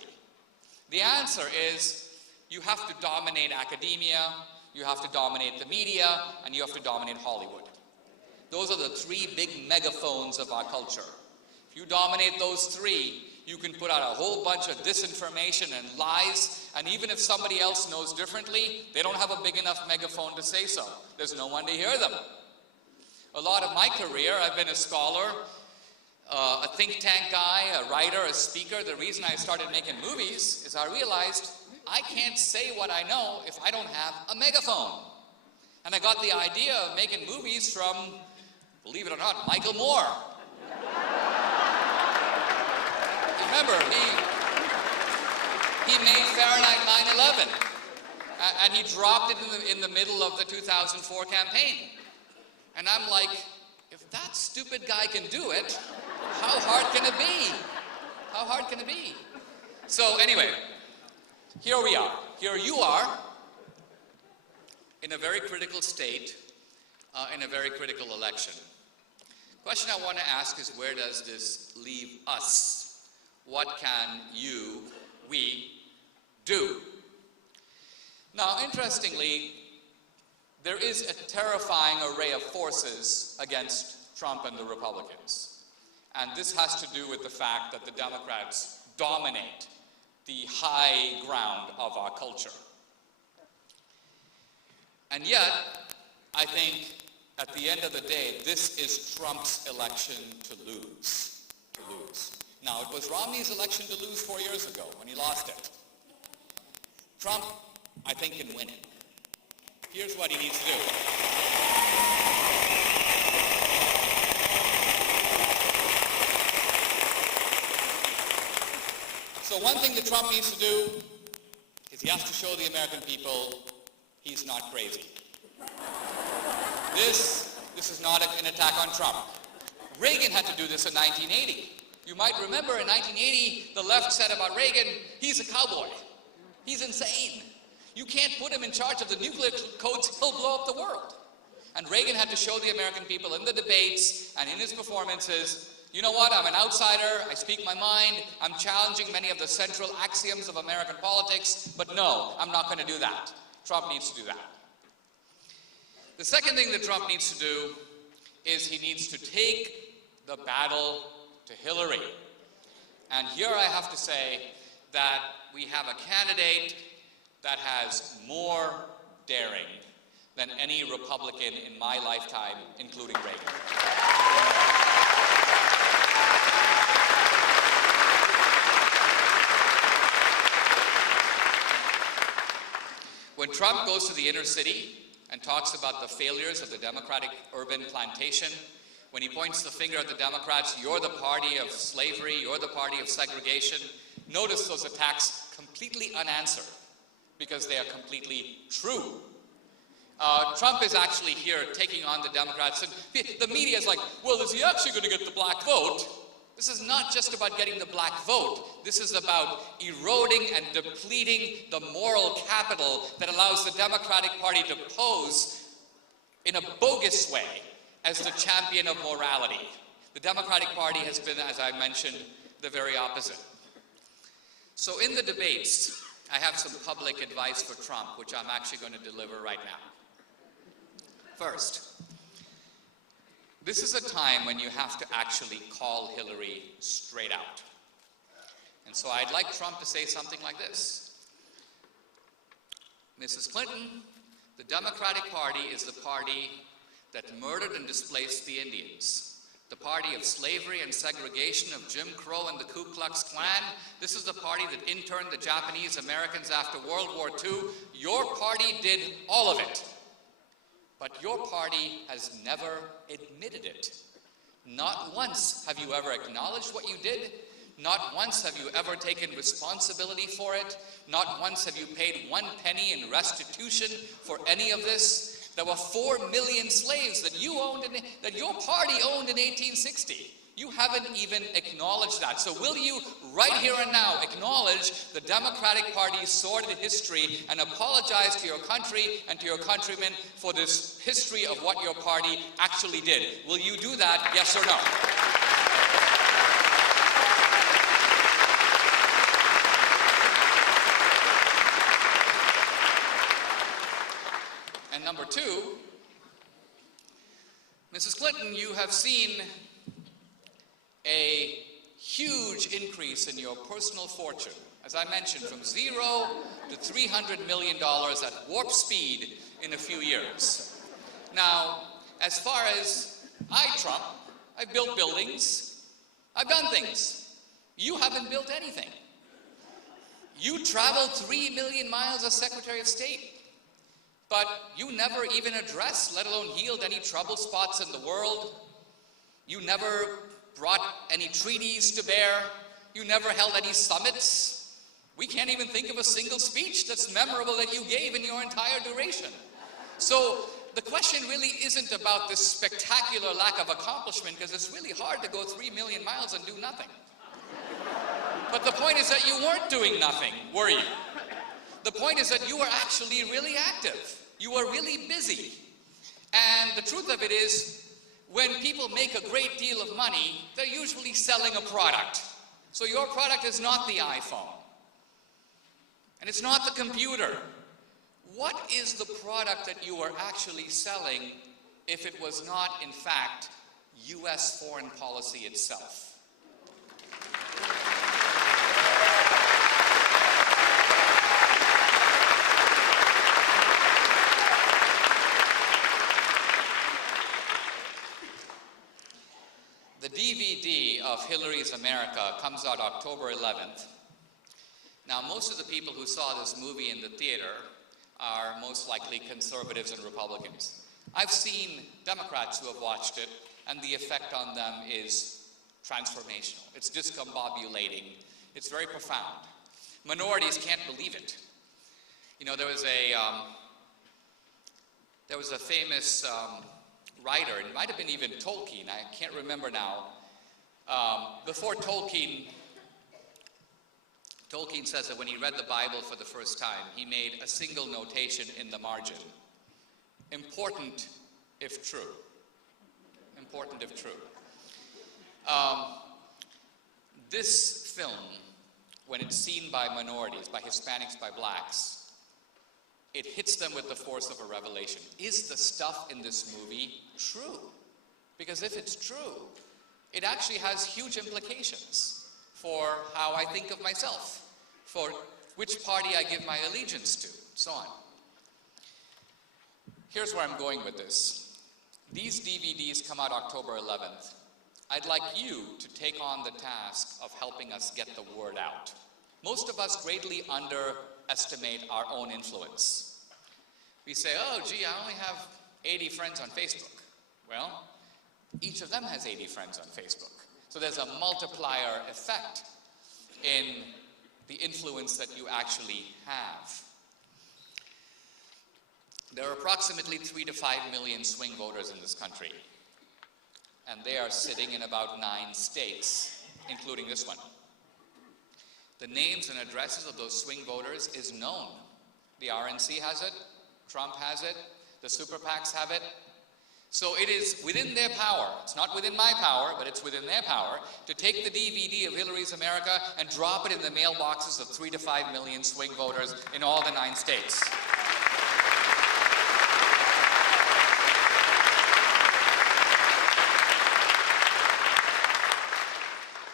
The answer is you have to dominate academia, you have to dominate the media, and you have to dominate Hollywood. Those are the 3 big megaphones of our culture. If you dominate those 3, you can put out a whole bunch of disinformation and lies, and even if somebody else knows differently, they don't have a big enough megaphone to say so. There's no one to hear them. A lot of my career, I've been a scholar, a think tank guy, a writer, a speaker. The reason I started making movies is I realized I can't say what I know if I don't have a megaphone. And I got the idea of making movies from, believe it or not, Michael Moore. Remember, he made Fahrenheit 9/11, and he dropped it in the middle of the 2004 campaign. And I'm like, if that stupid guy can do it, how hard can it be? How hard can it be? So anyway, here we are. Here you are in a very critical state, in a very critical election. The question I want to ask is, where does this leave us? What can we do? Now, interestingly, there is a terrifying array of forces against Trump and the Republicans. And this has to do with the fact that the Democrats dominate the high ground of our culture. And yet, I think at the end of the day, this is Trump's election to lose. Now, it was Romney's election to lose 4 years ago when he lost it. Trump, I think, can win it. Here's what he needs to do. So one thing that Trump needs to do is he has to show the American people he's not crazy. This is not an attack on Trump. Reagan had to do this in 1980. You might remember in 1980, the left said about Reagan, he's a cowboy. He's insane. You can't put him in charge of the nuclear codes, he'll blow up the world. And Reagan had to show the American people in the debates and in his performances, you know what, I'm an outsider, I speak my mind, I'm challenging many of the central axioms of American politics, but no, I'm not going to do that. Trump needs to do that. The second thing that Trump needs to do is he needs to take the battle to Hillary. And here I have to say that we have a candidate that has more daring than any Republican in my lifetime, including Reagan. When Trump goes to the inner city and talks about the failures of the Democratic urban plantation, when he points the finger at the Democrats, you're the party of slavery, you're the party of segregation, notice those attacks completely unanswered because they are completely true. Trump is actually here taking on the Democrats, and the media is like, well, is he actually going to get the black vote? This is not just about getting the black vote. This is about eroding and depleting the moral capital that allows the Democratic Party to pose in a bogus way as the champion of morality. The Democratic Party has been, as I mentioned, the very opposite. So in the debates, I have some public advice for Trump, which I'm actually going to deliver right now. First, this is a time when you have to actually call Hillary straight out. And so I'd like Trump to say something like this. Mrs. Clinton, the Democratic Party is the party that murdered and displaced the Indians. The party of slavery and segregation, of Jim Crow and the Ku Klux Klan. This is the party that interned the Japanese Americans after World War II. Your party did all of it. But your party has never admitted it. Not once have you ever acknowledged what you did. Not once have you ever taken responsibility for it. Not once have you paid 1 penny in restitution for any of this. There were 4 million slaves that you owned, that your party owned in 1860. You haven't even acknowledged that. So will you, right here and now, acknowledge the Democratic Party's sordid history and apologize to your country and to your countrymen for this history of what your party actually did? Will you do that, yes or no? And number two, Mrs. Clinton, you have seen a huge increase in your personal fortune, as I mentioned, from 0 to $300 million at warp speed in a few years. Now, as far as Trump, I've built buildings, I've done things. You haven't built anything. You traveled 3 million miles as Secretary of State, but you never even addressed, let alone healed, any trouble spots in the world. You never brought any treaties to bear. You never held any summits. We can't even think of a single speech that's memorable that you gave in your entire duration. So the question really isn't about this spectacular lack of accomplishment, because it's really hard to go 3 million miles and do nothing. But the point is that you weren't doing nothing, were you? The point is that you were actually really active. You were really busy. And the truth of it is, when people make a great deal of money, they're usually selling a product. So your product is not the iPhone. And it's not the computer. What is the product that you are actually selling if it was not, in fact, US foreign policy itself? The DVD of Hillary's America comes out October 11th. Now, most of the people who saw this movie in the theater are most likely conservatives and Republicans. I've seen Democrats who have watched it, and the effect on them is transformational. It's discombobulating. It's very profound. Minorities can't believe it. You know, there was a famous writer, and it might have been even Tolkien, I can't remember now. Before Tolkien says that when he read the Bible for the first time, he made a single notation in the margin. Important if true. Important if true. This film, when it's seen by minorities, by Hispanics, by blacks, it hits them with the force of a revelation. Is the stuff in this movie true? Because if it's true, it actually has huge implications for how I think of myself, for which party I give my allegiance to, so on. Here's where I'm going with this. These DVDs come out October 11th. I'd like you to take on the task of helping us get the word out. Most of us greatly underestimate our own influence. We say, oh, gee, I only have 80 friends on Facebook. Well, each of them has 80 friends on Facebook. So there's a multiplier effect in the influence that you actually have. There are approximately 3 to 5 million swing voters in this country, and they are sitting in about 9 states, including this one. The names and addresses of those swing voters is known. The RNC has it, Trump has it, the super PACs have it. So it is within their power, it's not within my power, but it's within their power, to take the DVD of Hillary's America and drop it in the mailboxes of 3 to 5 million swing voters in all the 9 states.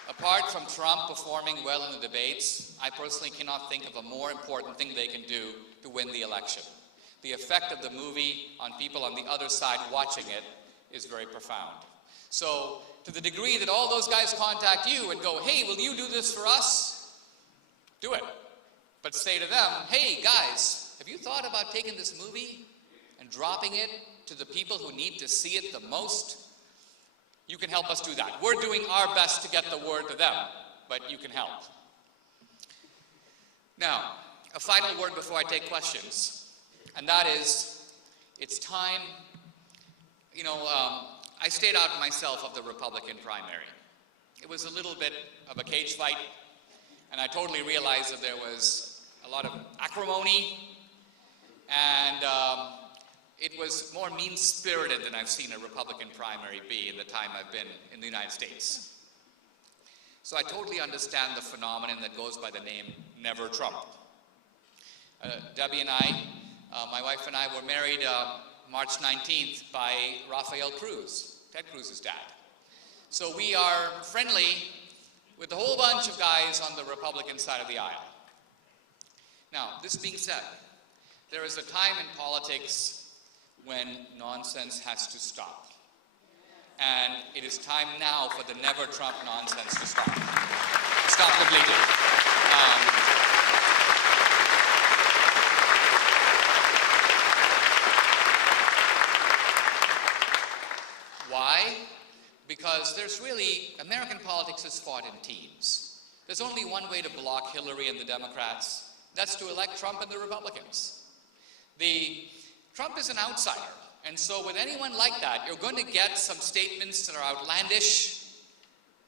Apart from Trump performing well in the debates, I personally cannot think of a more important thing they can do to win the election. The effect of the movie on people on the other side watching it is very profound. So, to the degree that all those guys contact you and go, hey, will you do this for us? Do it. But say to them, hey, guys, have you thought about taking this movie and dropping it to the people who need to see it the most? You can help us do that. We're doing our best to get the word to them, but you can help. Now, a final word before I take questions. And that is, it's time, I stayed out myself of the Republican primary. It was a little bit of a cage fight, and I totally realized that there was a lot of acrimony, and it was more mean-spirited than I've seen a Republican primary be in the time I've been in the United States. So I totally understand the phenomenon that goes by the name Never Trump. Debbie and I, my wife and I were married March 19th by Rafael Cruz, Ted Cruz's dad. So we are friendly with a whole bunch of guys on the Republican side of the aisle. Now, this being said, there is a time in politics when nonsense has to stop. And it is time now for the Never Trump nonsense to stop. To stop completely. Why? Because there's really, American politics is fought in teams. There's only one way to block Hillary and the Democrats. That's to elect Trump and the Republicans. Trump is an outsider, And so with anyone like that, you're going to get some statements that are outlandish.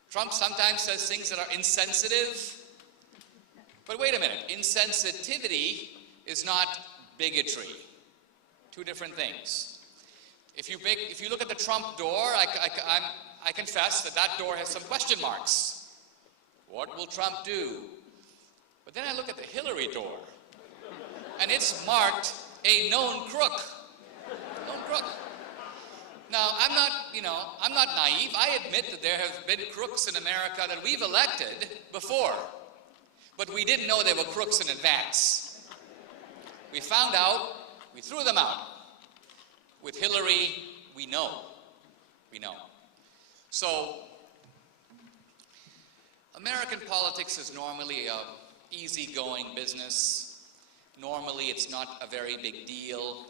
Trump sometimes says things that are insensitive. But wait a minute, insensitivity is not bigotry. Two different things. If you look at the Trump door, I confess that that door has some question marks. What will Trump do? But then I look at the Hillary door, and it's marked a known crook. Known crook. Now, I'm not naive. I admit that there have been crooks in America that we've elected before, but we didn't know they were crooks in advance. We found out, we threw them out. With Hillary, we know. We know. So, American politics is normally a easygoing business. Normally, it's not a very big deal.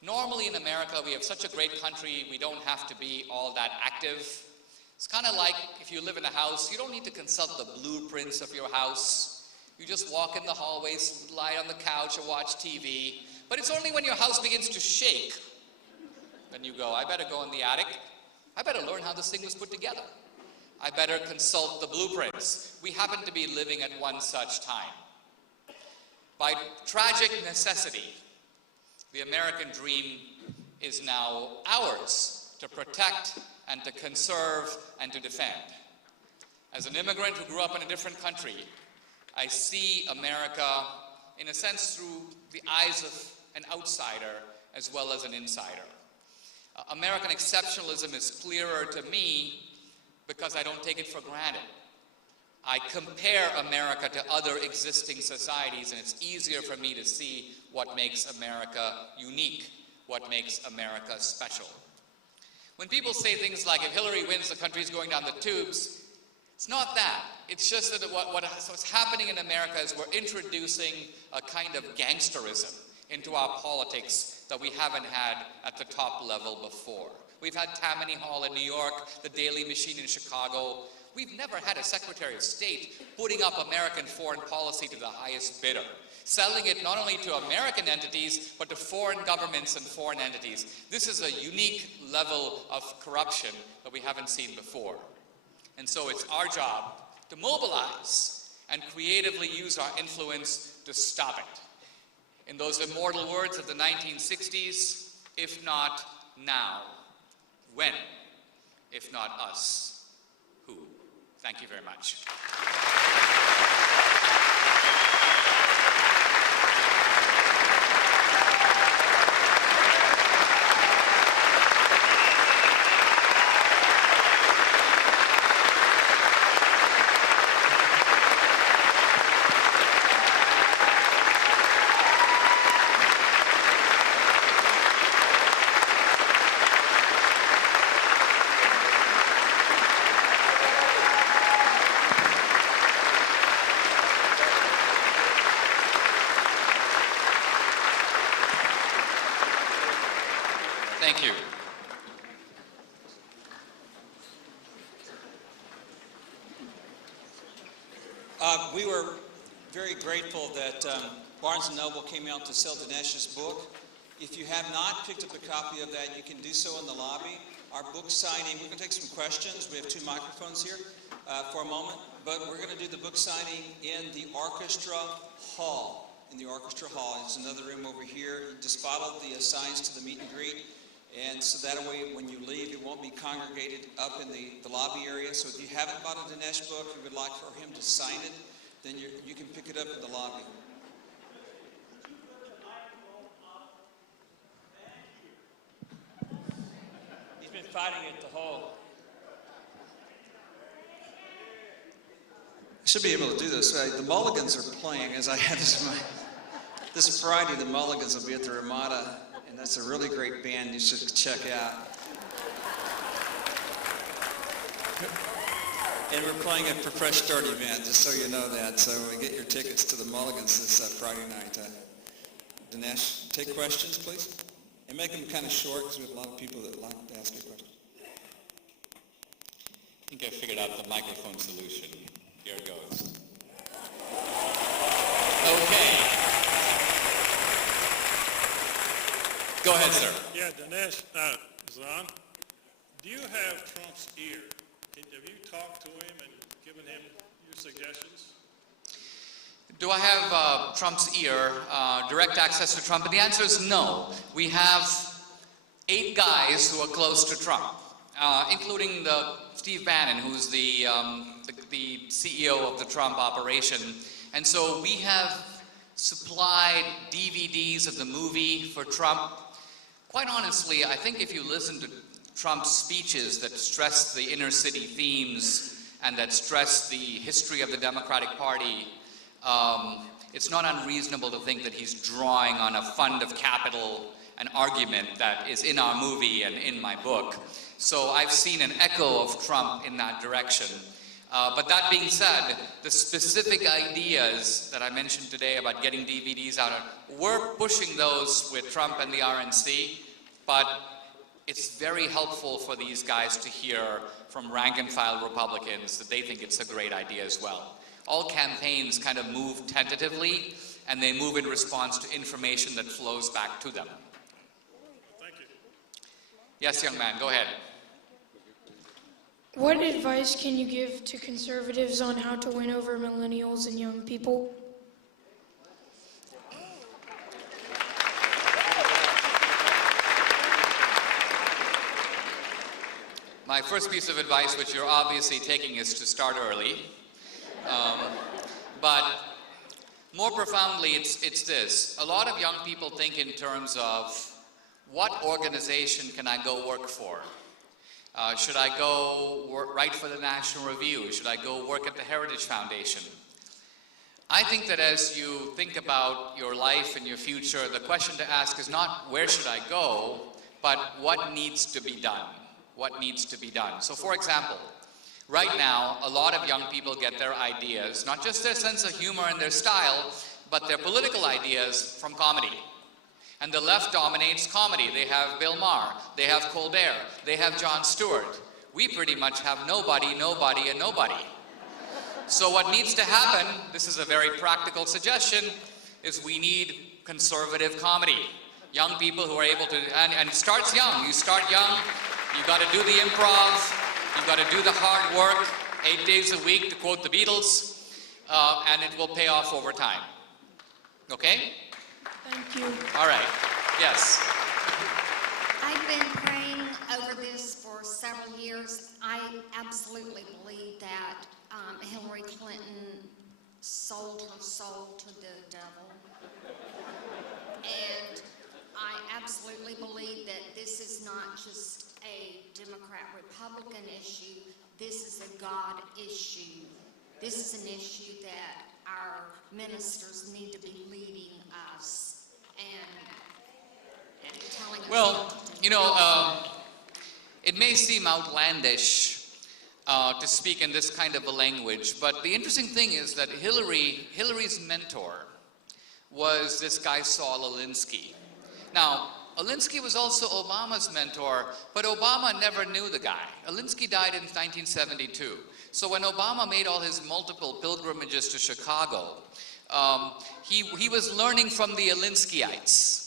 Normally in America, we have such a great country, we don't have to be all that active. It's kind of like if you live in a house, you don't need to consult the blueprints of your house. You just walk in the hallways, lie on the couch, or watch TV. But it's only when your house begins to shake, then you go, I better go in the attic. I better learn how this thing was put together. I better consult the blueprints. We happen to be living at one such time. By tragic necessity, the American dream is now ours to protect and to conserve and to defend. As an immigrant who grew up in a different country, I see America, in a sense, through the eyes of an outsider as well as an insider. American exceptionalism is clearer to me because I don't take it for granted. I compare America to other existing societies, and it's easier for me to see what makes America unique, what makes America special. When people say things like, if Hillary wins, the country's going down the tubes, it's not that. It's just that what's happening in America is we're introducing a kind of gangsterism into our politics that we haven't had at the top level before. We've had Tammany Hall in New York, the Daily Machine in Chicago. We've never had a Secretary of State putting up American foreign policy to the highest bidder, selling it not only to American entities, but to foreign governments and foreign entities. This is a unique level of corruption that we haven't seen before. And so it's our job to mobilize and creatively use our influence to stop it. In those immortal words of the 1960s, if not now, when? If not us, who? Thank you very much. Thank you. We were very grateful that Barnes & Noble came out to sell Dinesh's book. If you have not picked up a copy of that, you can do so in the lobby. Our book signing, we're going to take some questions. We have 2 microphones here for a moment, but we're going to do the book signing in the orchestra hall. In the orchestra hall. There's another room over here. You just follow the signs to the meet and greet. And so that way, when you leave, it won't be congregated up in the lobby area. So if you haven't bought a Dinesh book, you would like for him to sign it, then you can pick it up in the lobby. He's been fighting it to hold. I should be able to do this. The Mulligans are playing, as I have this Friday. The Mulligans will be at the Ramada. And that's a really great band you should check out. And we're playing it for Fresh Start event, just so you know that. So get your tickets to the Mulligans this Friday night. Dinesh, take questions, please. And make them kind of short, because we have a lot of people that like to ask you questions. I think I figured out the microphone solution. Here it goes. Okay. Go ahead, sir. Yeah, Yeah, Dinesh D'Souza, do you have Trump's ear? Have you talked to him and given him your suggestions? Do I have Trump's ear, direct access to Trump? And the answer is no. We have 8 guys who are close to Trump, including Steve Bannon, who's the CEO of the Trump operation. And so we have supplied DVDs of the movie for Trump. Quite honestly, I think if you listen to Trump's speeches that stress the inner city themes and that stress the history of the Democratic Party, it's not unreasonable to think that he's drawing on a fund of capital, an argument that is in our movie and in my book. So I've seen an echo of Trump in that direction. But that being said, the specific ideas that I mentioned today about getting DVDs out, we're pushing those with Trump and the RNC, but it's very helpful for these guys to hear from rank and file Republicans that they think it's a great idea as well. All campaigns kind of move tentatively, and they move in response to information that flows back to them. Thank you. Yes, young man, go ahead. What advice can you give to conservatives on how to win over millennials and young people? My first piece of advice, which you're obviously taking, is to start early. But more profoundly, it's this. A lot of young people think in terms of, what organization can I go work for? Should I go write for the National Review? Should I go work at the Heritage Foundation? I think that as you think about your life and your future, the question to ask is not where should I go, but what needs to be done? What needs to be done? So for example, right now, a lot of young people get their ideas, not just their sense of humor and their style, but their political ideas from comedy. And the left dominates comedy. They have Bill Maher, they have Colbert, they have Jon Stewart. We pretty much have nobody, nobody, and nobody. So what needs to happen, this is a very practical suggestion, is we need conservative comedy. Young people who are able to, and it starts young. You start young, you've got to do the improv, you've got to do the hard work, 8 days a week, to quote the Beatles, and it will pay off over time. Okay? Thank you. All right. Yes. I've been praying over this for several years. I absolutely believe that Hillary Clinton sold her soul to the devil. And I absolutely believe that this is not just a Democrat-Republican issue. This is a God issue. This is an issue that our ministers need to be leading us and telling us. Well, you know, it may seem outlandish to speak in this kind of a language, but the interesting thing is that Hillary's mentor was this guy Saul Alinsky. Now, Alinsky was also Obama's mentor, but Obama never knew the guy. Alinsky died in 1972. So when Obama made all his multiple pilgrimages to Chicago, he was learning from the Alinskyites.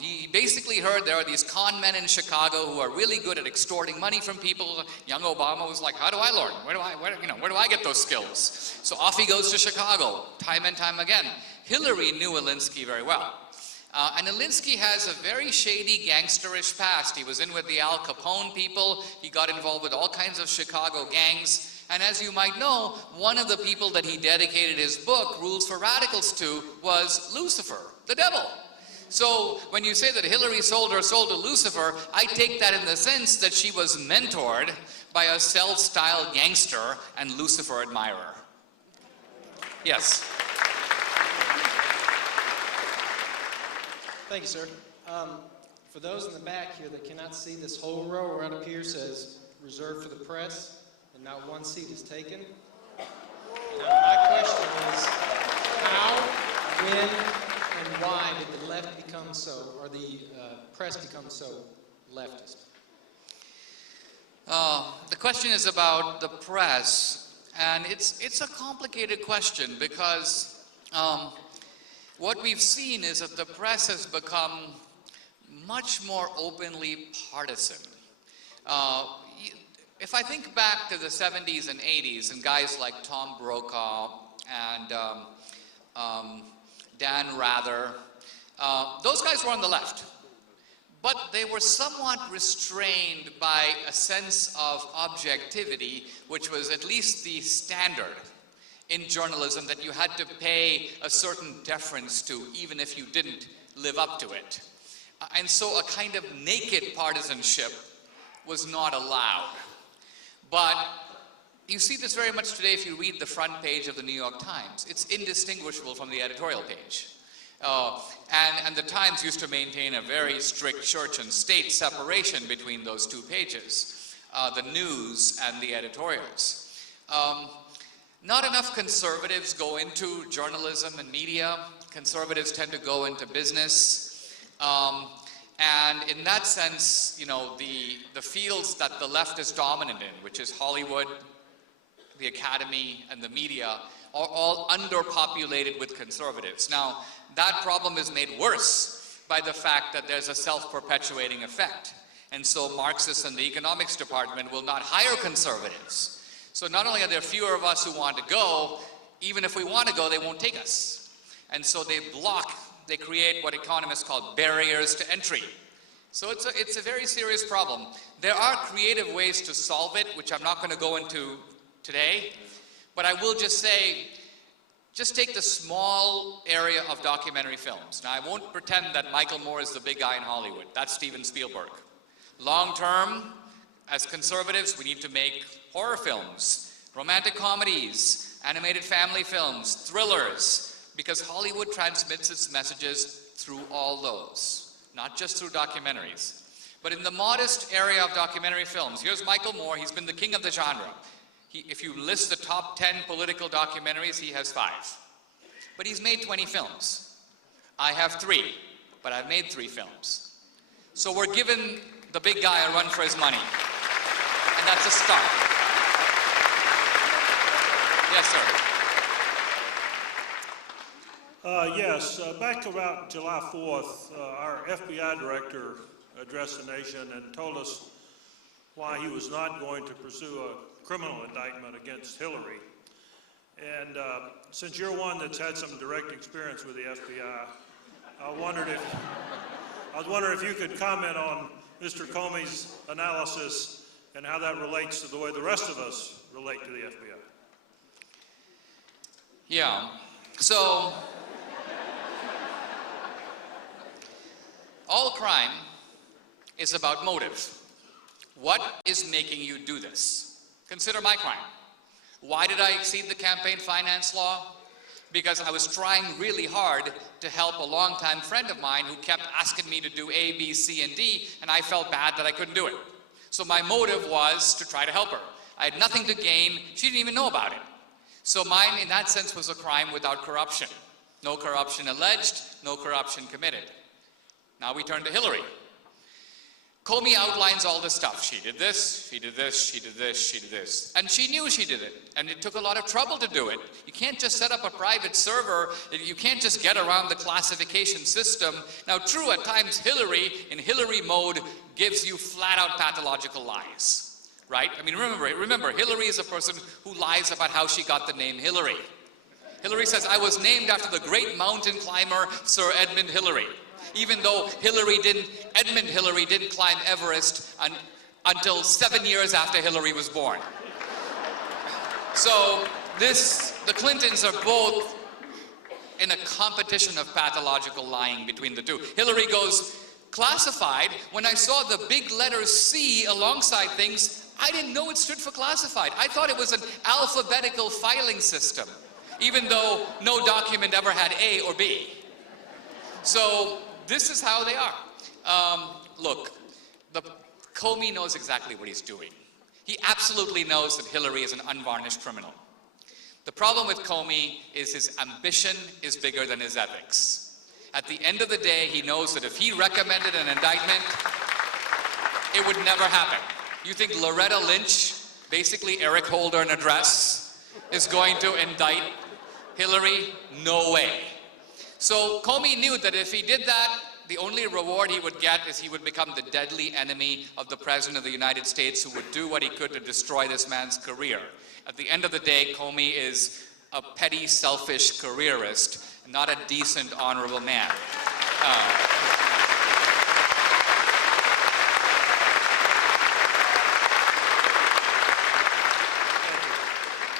He basically heard there are these con men in Chicago who are really good at extorting money from people. Young Obama was like, how do I learn? Where do I get those skills? So off he goes to Chicago, time and time again. Hillary knew Alinsky very well. And Alinsky has a very shady, gangsterish past. He was in with the Al Capone people. He got involved with all kinds of Chicago gangs. And as you might know, one of the people that he dedicated his book, Rules for Radicals, to was Lucifer, the devil. So when you say that Hillary sold her soul to Lucifer, I take that in the sense that she was mentored by a cell-style gangster and Lucifer admirer. Yes. Thank you, sir. For those in the back here that cannot see, this whole row right up here says reserved for the press, and not one seat is taken. Now, my question is, how, when, and why did the left become so, or the press become so leftist? The question is about the press, and it's a complicated question because what we've seen is that the press has become much more openly partisan. If I think back to the 70s and 80s and guys like Tom Brokaw and Dan Rather, those guys were on the left. But they were somewhat restrained by a sense of objectivity, which was at least the standard in journalism that you had to pay a certain deference to, even if you didn't live up to it. And so a kind of naked partisanship was not allowed. But you see this very much today if you read the front page of the New York Times. It's indistinguishable from the editorial page. And the Times used to maintain a very strict church and state separation between those two pages, the news and the editorials. Not enough conservatives go into journalism and media. Conservatives tend to go into business. And in that sense, you know, the fields that the left is dominant in, which is Hollywood, the academy, and the media, are all underpopulated with conservatives. Now, that problem is made worse by the fact that there's a self-perpetuating effect. And so Marxists in the economics department will not hire conservatives. So not only are there fewer of us who want to go, even if we want to go, they won't take us. And so they create what economists call barriers to entry. So it's a very serious problem. There are creative ways to solve it, which I'm not going to go into today, but I will just say, just take the small area of documentary films. Now, I won't pretend that Michael Moore is the big guy in Hollywood. That's Steven Spielberg. Long term, as conservatives, we need to make horror films, romantic comedies, animated family films, thrillers, because Hollywood transmits its messages through all those, not just through documentaries. But in the modest area of documentary films, here's Michael Moore. He's been the king of the genre. If you list the top 10 political documentaries, he has 5. But he's made 20 films. I have 3, but I've made 3 films. So we're giving the big guy a run for his money. And that's a start. Yes, sir. Yes, back about July 4th, our FBI director addressed the nation and told us why he was not going to pursue a criminal indictment against Hillary. And since you're one that's had some direct experience with the FBI, I was wondering if you could comment on Mr. Comey's analysis and how that relates to the way the rest of us relate to the FBI. Yeah, so all crime is about motive. What is making you do this? Consider my crime. Why did I exceed the campaign finance law? Because I was trying really hard to help a longtime friend of mine who kept asking me to do A, B, C, and D, and I felt bad that I couldn't do it. So my motive was to try to help her. I had nothing to gain. She didn't even know about it. So mine, in that sense, was a crime without corruption. No corruption alleged, no corruption committed. Now we turn to Hillary. Comey outlines all this stuff. She did this, she did this, she did this, she did this. And she knew she did it. And it took a lot of trouble to do it. You can't just set up a private server. You can't just get around the classification system. Now, true, at times Hillary, in Hillary mode, gives you flat-out pathological lies. Right? I mean, remember, Hillary is a person who lies about how she got the name Hillary. Hillary says, I was named after the great mountain climber, Sir Edmund Hillary. Even though Edmund Hillary didn't climb Everest until 7 years after Hillary was born. So the Clintons are both in a competition of pathological lying between the two. Hillary goes, classified, when I saw the big letter C alongside things, I didn't know it stood for classified. I thought it was an alphabetical filing system, even though no document ever had A or B. So this is how they are. Look, Comey knows exactly what he's doing. He absolutely knows that Hillary is an unvarnished criminal. The problem with Comey is his ambition is bigger than his ethics. At the end of the day, he knows that if he recommended an indictment, it would never happen. You think Loretta Lynch, basically Eric Holder in a dress, is going to indict Hillary? No way. So Comey knew that if he did that, the only reward he would get is he would become the deadly enemy of the President of the United States, who would do what he could to destroy this man's career. At the end of the day, Comey is a petty, selfish careerist, not a decent, honorable man.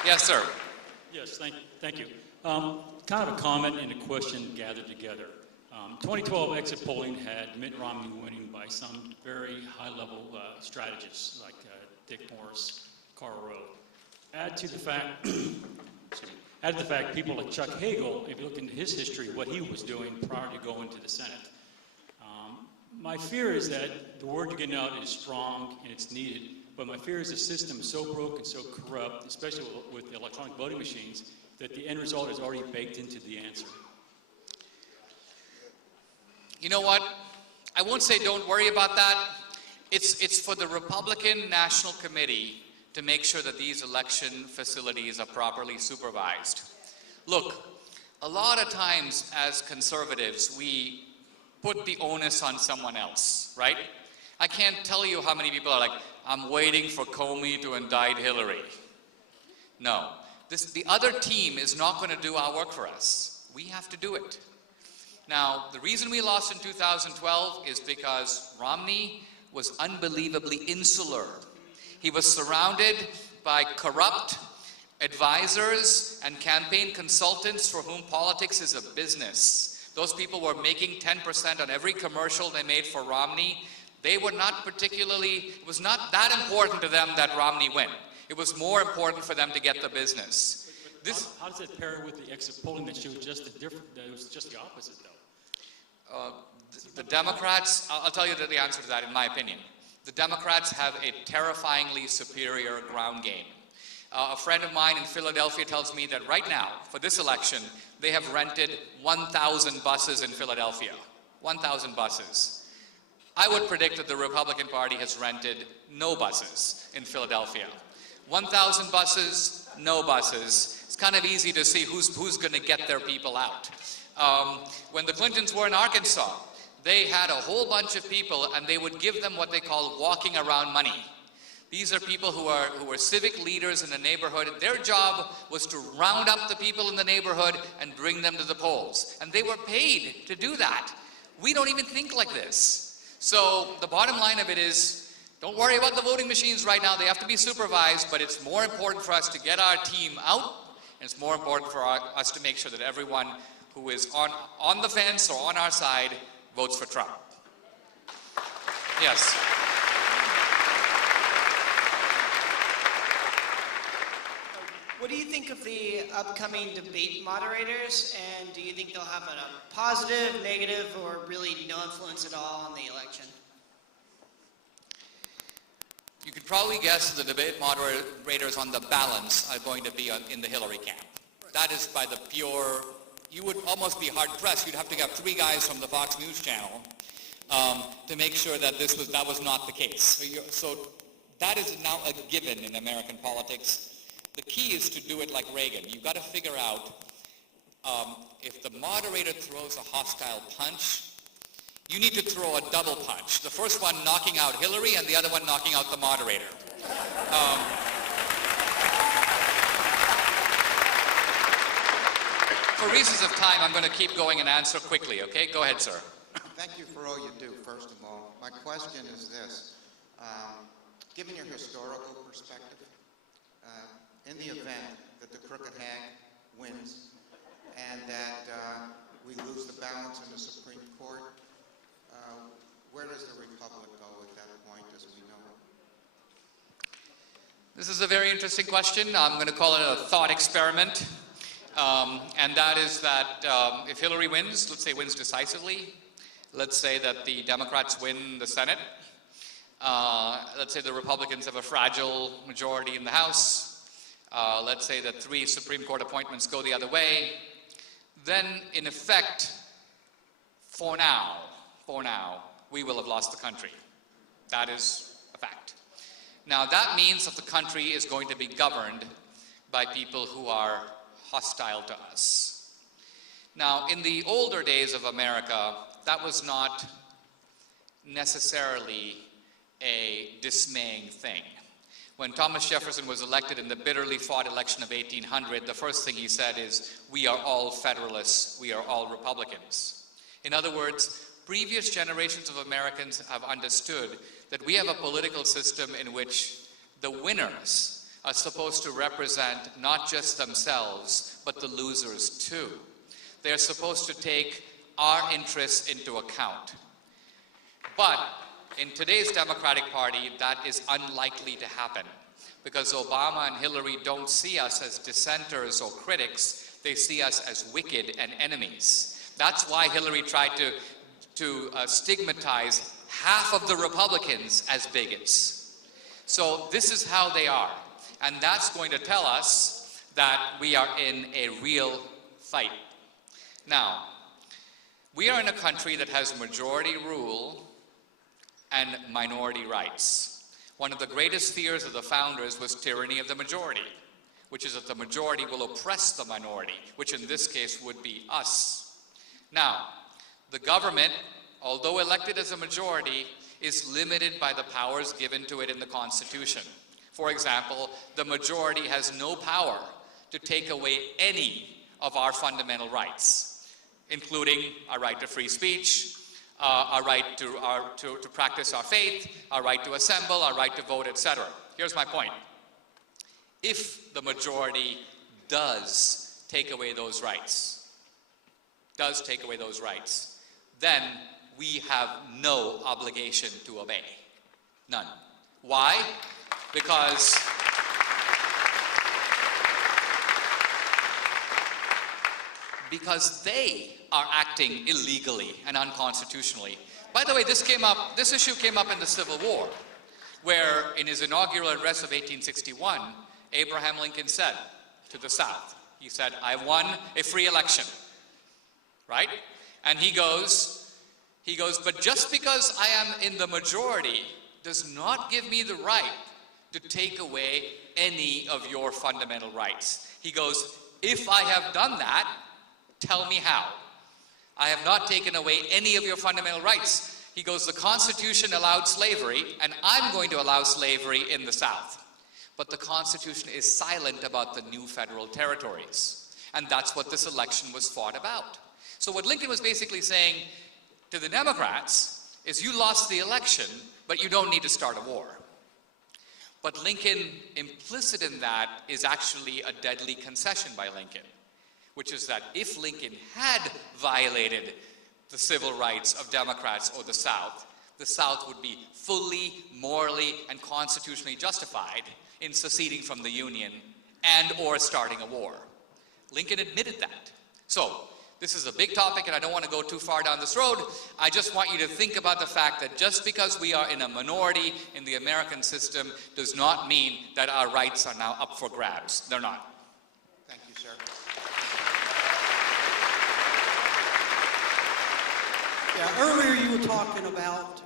Yes, sir. Yes, thank you. Kind of a comment and a question gathered together. 2012 exit polling had Mitt Romney winning by some very high-level strategists like Dick Morris, Karl Rove. Add to the fact people like Chuck Hagel, if you look into his history, what he was doing prior to going to the Senate. My fear is that the word you're getting out is strong and it's needed, but my fear is the system is so broken, so corrupt, especially with the electronic voting machines, that the end result is already baked into the answer. You know what? I won't say don't worry about that. It's for the Republican National Committee to make sure that these election facilities are properly supervised. Look, a lot of times as conservatives, we put the onus on someone else, right? I can't tell you how many people are like, I'm waiting for Comey to indict Hillary. No, the other team is not going to do our work for us. We have to do it. Now, the reason we lost in 2012 is because Romney was unbelievably insular. He was surrounded by corrupt advisors and campaign consultants for whom politics is a business. Those people were making 10% on every commercial they made for Romney. They were not particularly, it was not that important to them that Romney win. It was more important for them to get the business. How does it pair with the exit polling that showed just the that it was just the opposite, though? The Democrats, I'll tell you the answer to that in my opinion. The Democrats have a terrifyingly superior ground game. A friend of mine in Philadelphia tells me that right now, for this election, they have rented 1,000 buses in Philadelphia. 1,000 buses. I would predict that the Republican Party has rented no buses in Philadelphia. 1,000 buses, no buses. It's kind of easy to see who's going to get their people out. When the Clintons were in Arkansas, they had a whole bunch of people and they would give them what they call walking around money. These are people who were civic leaders in the neighborhood. Their job was to round up the people in the neighborhood and bring them to the polls. And they were paid to do that. We don't even think like this. So the bottom line of it is, don't worry about the voting machines right now. They have to be supervised, but it's more important for us to get our team out, and it's more important for us to make sure that everyone who is on the fence or on our side votes for Trump. Yes. What do you think of the upcoming debate moderators, and do you think they'll have a positive, negative, or really no influence at all on the election? You could probably guess the debate moderators on the balance are going to be in the Hillary camp. That is by the pure, you would almost be hard-pressed. You'd have to get 3 guys from the Fox News channel to make sure that that was not the case. So that is now a given in American politics. The key is to do it like Reagan. You've got to figure out if the moderator throws a hostile punch, you need to throw a double punch. The first one knocking out Hillary and the other one knocking out the moderator. For reasons of time, I'm going to keep going and answer quickly, okay? Go ahead, sir. Thank you for all you do, first of all. My question is this. Given your historical perspective, in the event that the crooked hag wins and that we lose the balance in the Supreme Court, where does the Republic go at that point as we know it? This is a very interesting question. I'm going to call it a thought experiment. And that is that if Hillary wins, let's say wins decisively, let's say that the Democrats win the Senate, let's say the Republicans have a fragile majority in the House, let's say that 3 Supreme Court appointments go the other way, then in effect, for now, we will have lost the country. That is a fact. Now that means that the country is going to be governed by people who are hostile to us. Now in the older days of America, that was not necessarily a dismaying thing. When Thomas Jefferson was elected in the bitterly fought election of 1800, the first thing he said is, "We are all Federalists, we are all Republicans." In other words, previous generations of Americans have understood that we have a political system in which the winners are supposed to represent not just themselves, but the losers too. They're supposed to take our interests into account. But in today's Democratic Party, that is unlikely to happen, because Obama and Hillary don't see us as dissenters or critics, they see us as wicked and enemies. That's why Hillary tried to stigmatize half of the Republicans as bigots. So this is how they are, and that's going to tell us that we are in a real fight. Now, we are in a country that has majority rule and minority rights. One of the greatest fears of the founders was tyranny of the majority, which is that the majority will oppress the minority, which in this case would be us. Now, the government, although elected as a majority, is limited by the powers given to it in the Constitution. For example, the majority has no power to take away any of our fundamental rights, including our right to free speech, our right to practice our faith, our right to assemble, our right to vote, etc. Here's my point. If the majority does take away those rights, then we have no obligation to obey. None. Why? Because they are acting illegally and unconstitutionally. By the way, this issue came up in the Civil War, where in his inaugural address of 1861, Abraham Lincoln said to the South, he said, "I won a free election," right? And he goes, "But just because I am in the majority does not give me the right to take away any of your fundamental rights." He goes, "If I have done that, tell me how. I have not taken away any of your fundamental rights." He goes, "The Constitution allowed slavery, and I'm going to allow slavery in the South. But the Constitution is silent about the new federal territories." And that's what this election was fought about. So what Lincoln was basically saying to the Democrats is, you lost the election, but you don't need to start a war. But Lincoln, implicit in that, is actually a deadly concession by Lincoln, which is that if Lincoln had violated the civil rights of Democrats or the South would be fully, morally, and constitutionally justified in seceding from the Union and or starting a war. Lincoln admitted that. So, this is a big topic and I don't want to go too far down this road. I just want you to think about the fact that just because we are in a minority in the American system does not mean that our rights are now up for grabs. They're not. Thank you, sir. Yeah, earlier you were talking about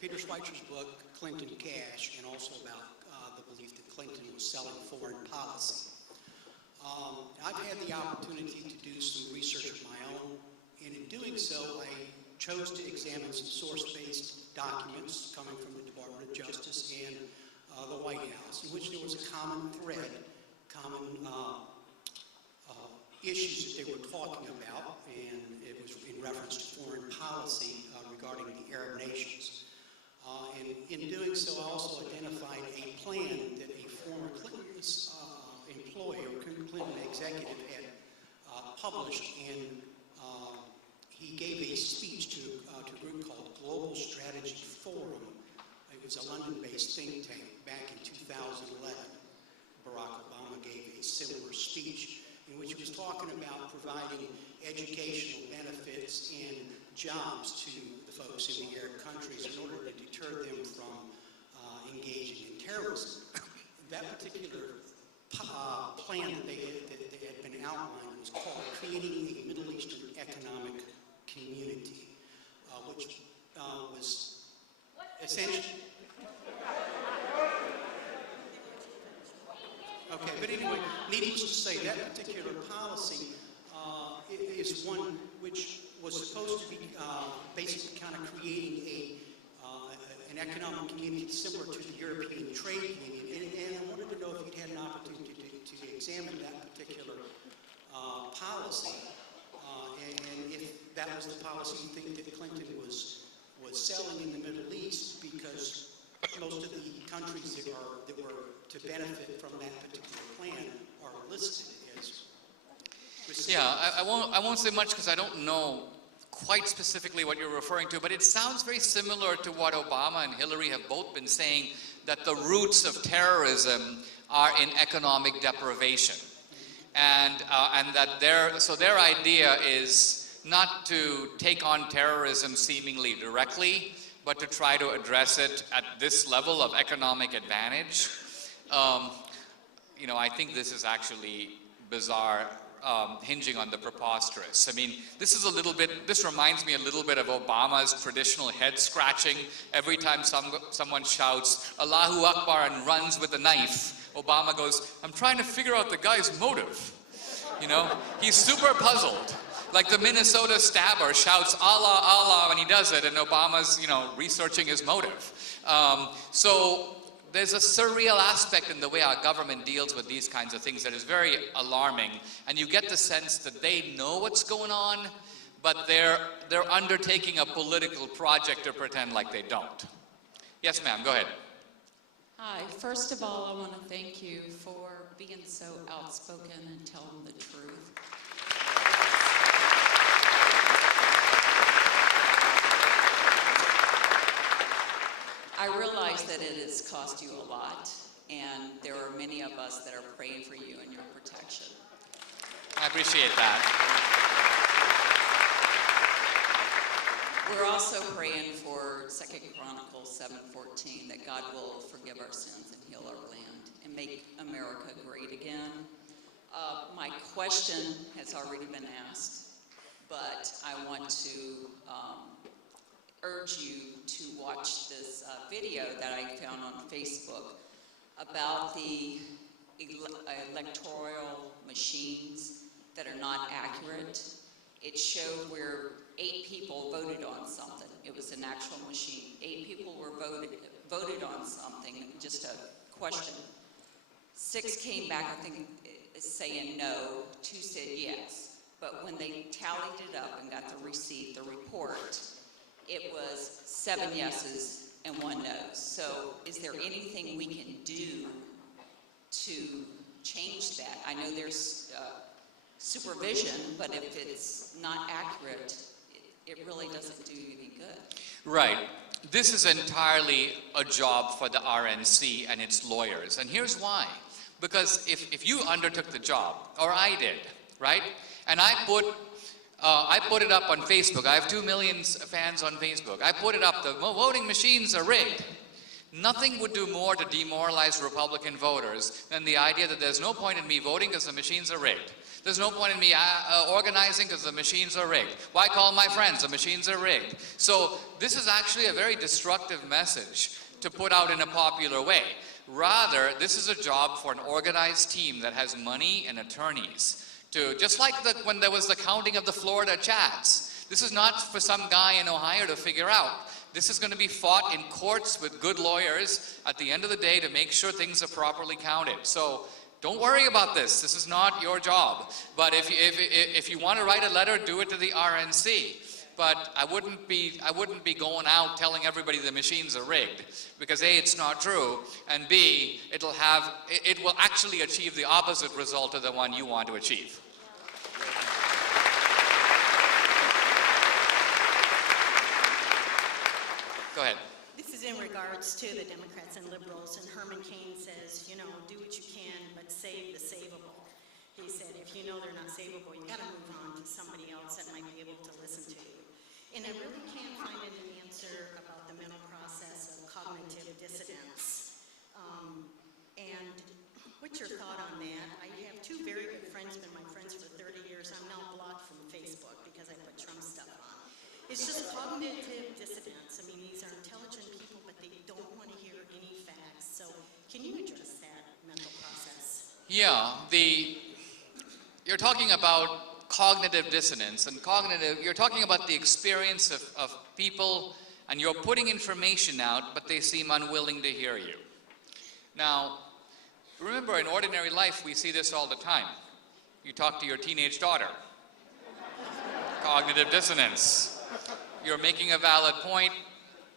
Peter Schweitzer's book, Clinton Cash, and also about the belief that Clinton was selling foreign policy. I've had the opportunity to do some research of my own, and in doing so, I chose to examine some source-based documents coming from the Department of Justice and the White House, in which there was a common thread, common issues that they were talking about, and it was in reference to foreign policy regarding the Arab nations. And in doing so, I also identified a plan that a former Clinton's employee or Clinton executive had published, and he gave a speech to a group called Global Strategy Forum. It was a London-based think tank back in 2011. Barack Obama gave a similar speech in which he was talking about providing educational benefits and jobs to the folks in the Arab countries in order to deter them from engaging in terrorism. That particular plan that had been outlined was called Creating a Middle Eastern Economic Community, which was essentially... Okay, but anyway, needless to say, that particular policy is one which was supposed to be economic community similar to the European Trade Union, and I wanted to know if you'd had an opportunity to examine that particular policy, and if that was the policy you think that Clinton was selling in the Middle East, because most of the countries that were to benefit from that particular plan are listed as recipients. Yeah, I won't say much because I don't know quite specifically what you're referring to, but it sounds very similar to what Obama and Hillary have both been saying, that the roots of terrorism are in economic deprivation. And that their idea is not to take on terrorism seemingly directly, but to try to address it at this level of economic advantage. You know, I think this is actually bizarre, hinging on the preposterous. I mean, this reminds me a little bit of Obama's traditional head scratching every time someone shouts, Allahu Akbar, and runs with a knife. Obama goes, I'm trying to figure out the guy's motive. You know, he's super puzzled. Like the Minnesota stabber shouts Allah, Allah when he does it, and Obama's, you know, researching his motive. So there's a surreal aspect in the way our government deals with these kinds of things that is very alarming, and you get the sense that they know what's going on, but they're undertaking a political project to pretend like they don't. Yes, ma'am, go ahead. Hi, first of all, I want to thank you for being so outspoken and telling the truth. I realize that it has cost you a lot, and there are many of us that are praying for you and your protection. I appreciate that. We're also praying for 2 Chronicles 7:14, that God will forgive our sins and heal our land and make America great again. My question has already been asked, but I want to urge you to watch this video that I found on Facebook about the electoral machines that are not accurate. It showed where 8 people voted on something. It was an actual machine. 8 people were voted on something, just a question. 6 came back, I think, saying no, 2 said yes. But when they tallied it up and got the receipt, the report, it was 7 yeses and 1 no. So is there anything we can do to change that? I know there's supervision, but if it's not accurate, it really doesn't do you any good. Right. This is entirely a job for the RNC and its lawyers. And here's why. Because if you undertook the job, or I did, right? And I put it up on Facebook. I have 2 million fans on Facebook. I put it up, the voting machines are rigged. Nothing would do more to demoralize Republican voters than the idea that there's no point in me voting because the machines are rigged. There's no point in me organizing because the machines are rigged. Why call my friends? The machines are rigged. So this is actually a very destructive message to put out in a popular way. Rather, this is a job for an organized team that has money and attorneys. Just like when there was the counting of the Florida Chads. This is not for some guy in Ohio to figure out. This is going to be fought in courts with good lawyers at the end of the day to make sure things are properly counted. So don't worry about this. This is not your job. But if you want to write a letter, do it to the RNC. But I wouldn't be going out telling everybody the machines are rigged, because A, it's not true, and B, it will actually achieve the opposite result of the one you want to achieve. Go ahead. This is in regards to the Democrats and liberals, and Herman Cain says, you know, do what you can, but save the savable. He said, if you know they're not savable, you got to move on to somebody else that might be able to listen to you. And I really can't find an answer about the mental process of cognitive dissonance. And what's your thought on that? I have 2 very good friends, been my friends for 30 years. I'm now blocked from Facebook because I put Trump stuff on. It's just cognitive dissonance. I mean, these are intelligent people, but they don't want to hear any facts. So can you address that mental process? Yeah, you're talking about cognitive dissonance, and you're talking about the experience of people and you're putting information out, but they seem unwilling to hear you. Now, remember, in ordinary life, we see this all the time. You talk to your teenage daughter. Cognitive dissonance. You're making a valid point,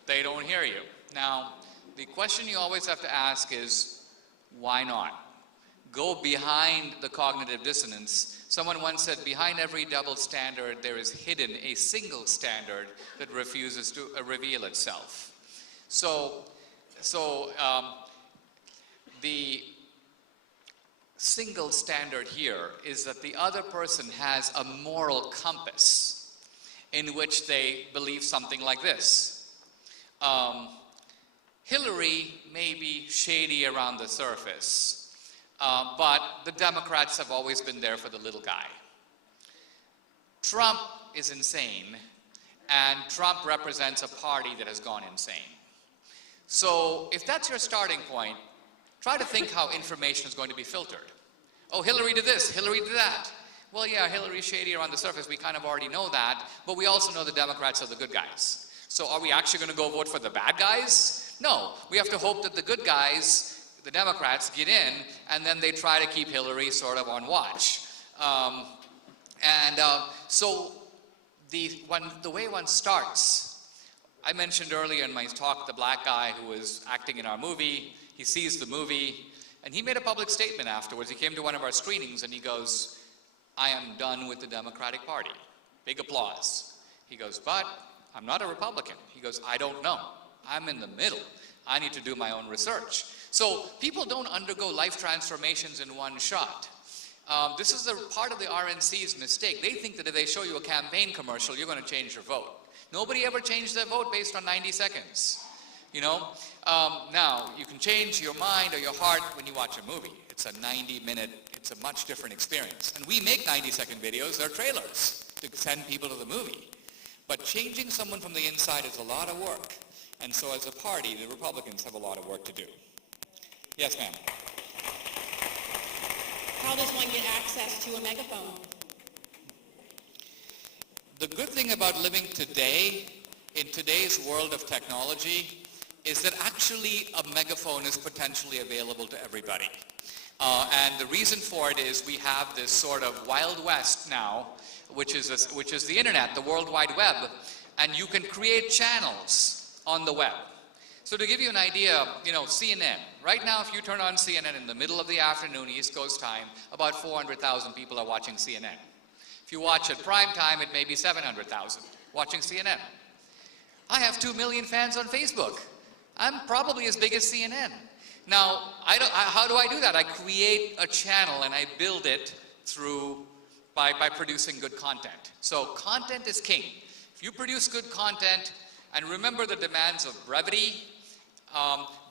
they don't hear you. Now, the question you always have to ask is, why not? Go behind the cognitive dissonance. Someone once said, behind every double standard, there is hidden a single standard that refuses to reveal itself. The single standard here is that the other person has a moral compass in which they believe something like this. Hillary may be shady around the surface, but the Democrats have always been there for the little guy. Trump is insane, and Trump represents a party that has gone insane. So if that's your starting point, try to think how information is going to be filtered. Oh, Hillary did this, Hillary did that. Well, yeah, Hillary's shady around the surface, we kind of already know that, but we also know the Democrats are the good guys. So are we actually going to go vote for the bad guys? No, we have to hope that the good guys, the Democrats, get in, and then they try to keep Hillary sort of on watch. So the way one starts, I mentioned earlier in my talk the black guy who was acting in our movie. He sees the movie, and he made a public statement afterwards. He came to one of our screenings, and he goes, I am done with the Democratic Party. Big applause. He goes, but I'm not a Republican. He goes, I don't know. I'm in the middle. I need to do my own research. So people don't undergo life transformations in one shot. This is a part of the RNC's mistake. They think that if they show you a campaign commercial, you're going to change your vote. Nobody ever changed their vote based on 90 seconds. You know? Now, you can change your mind or your heart when you watch a movie. It's a 90-minute, it's a much different experience. And we make 90-second videos, they're trailers to send people to the movie. But changing someone from the inside is a lot of work. And so as a party, the Republicans have a lot of work to do. Yes, ma'am. How does one get access to a megaphone? The good thing about living today, in today's world of technology, is that actually a megaphone is potentially available to everybody. And the reason for it is we have this sort of Wild West now, which is the internet, the World Wide Web, and you can create channels on the web. So to give you an idea, CNN. Right now, if you turn on CNN in the middle of the afternoon, East Coast time, about 400,000 people are watching CNN. If you watch at prime time, it may be 700,000 watching CNN. I have 2 million fans on Facebook. I'm probably as big as CNN. Now, how do I do that? I create a channel and I build it by producing good content. So content is king. If you produce good content, and remember the demands of brevity,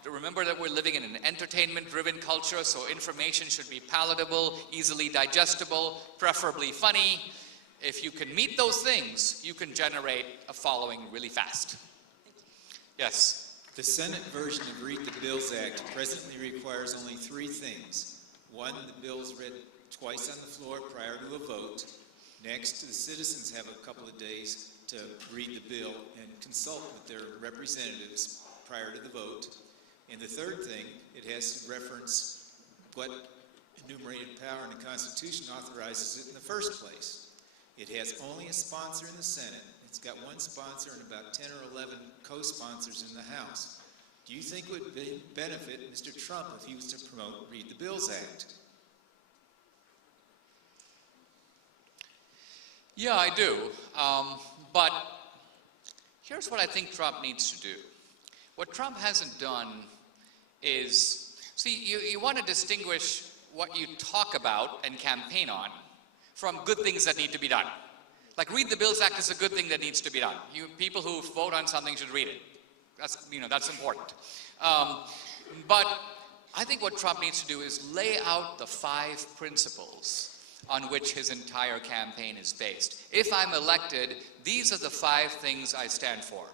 remember that we're living in an entertainment-driven culture, so information should be palatable, easily digestible, preferably funny. If you can meet those things, you can generate a following really fast. Yes? The Senate version of Read the Bills Act presently requires only 3 things. 1, the bill is read twice on the floor prior to a vote. Next, the citizens have a couple of days to read the bill and consult with their representatives prior to the vote. And the third thing, it has to reference what enumerated power in the Constitution authorizes it in the first place. It has only a sponsor in the Senate. It's got 1 sponsor and about 10 or 11 co-sponsors in the House. Do you think it would benefit Mr. Trump if he was to promote Read the Bills Act? Yeah, I do. But here's what I think Trump needs to do. What Trump hasn't done is, see, you want to distinguish what you talk about and campaign on from good things that need to be done. Like Read the Bills Act is a good thing that needs to be done. People who vote on something should read it. That's important. But I think what Trump needs to do is lay out the 5 principles on which his entire campaign is based. If I'm elected, these are the 5 things I stand for.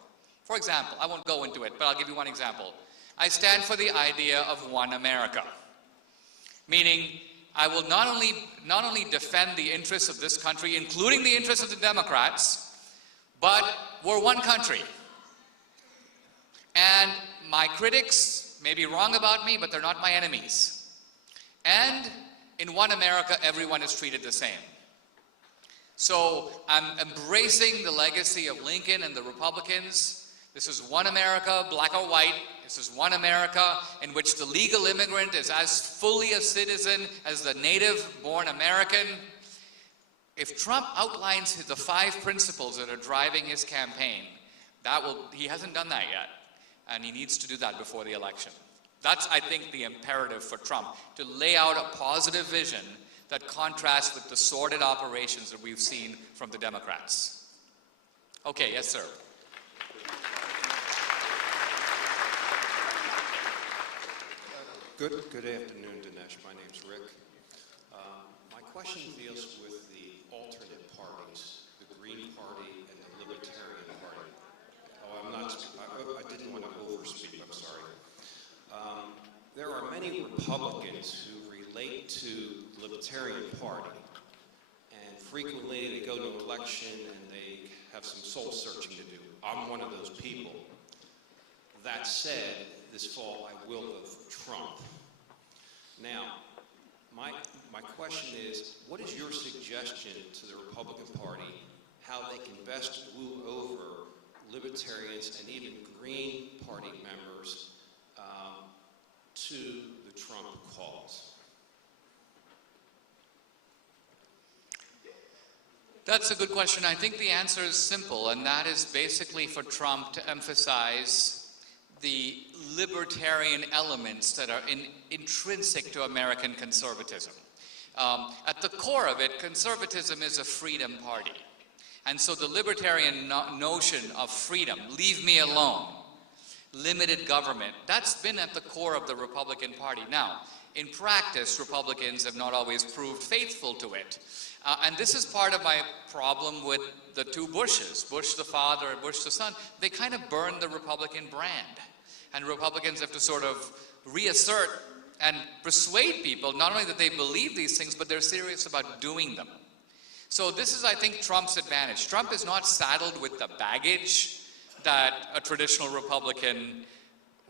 For example, I won't go into it, but I'll give you one example. I stand for the idea of one America, meaning I will not only defend the interests of this country, including the interests of the Democrats, but we're one country. And my critics may be wrong about me, but they're not my enemies. And in one America, everyone is treated the same. So I'm embracing the legacy of Lincoln and the Republicans. This is one America, black or white. This is one America in which the legal immigrant is as fully a citizen as the native-born American. If Trump outlines the 5 principles that are driving his campaign, he hasn't done that yet, and he needs to do that before the election. That's, I think, the imperative for Trump, to lay out a positive vision that contrasts with the sordid operations that we've seen from the Democrats. Okay, yes, sir. Good afternoon, Dinesh. My name's Rick. My question deals with the alternate parties, the Green Party and the Libertarian Party. I didn't want to overspeak, I'm sorry. There are many Republicans who relate to the Libertarian Party, and frequently they go to an election and they have some soul searching to do. I'm one of those people. That said, this fall I will vote for Trump. Now, my question is, what is your suggestion to the Republican Party how they can best woo over libertarians and even Green Party members to the Trump cause? That's a good question. I think the answer is simple, and that is basically for Trump to emphasize the libertarian elements that are intrinsic to American conservatism. At the core of it, conservatism is a freedom party. And so the libertarian notion of freedom, leave me alone, limited government, that's been at the core of the Republican Party. Now, in practice, Republicans have not always proved faithful to it. And this is part of my problem with the 2 Bushes, Bush the father and Bush the son. They kind of burned the Republican brand. And Republicans have to sort of reassert and persuade people not only that they believe these things, but they're serious about doing them. So this is, I think, Trump's advantage. Trump is not saddled with the baggage that a traditional Republican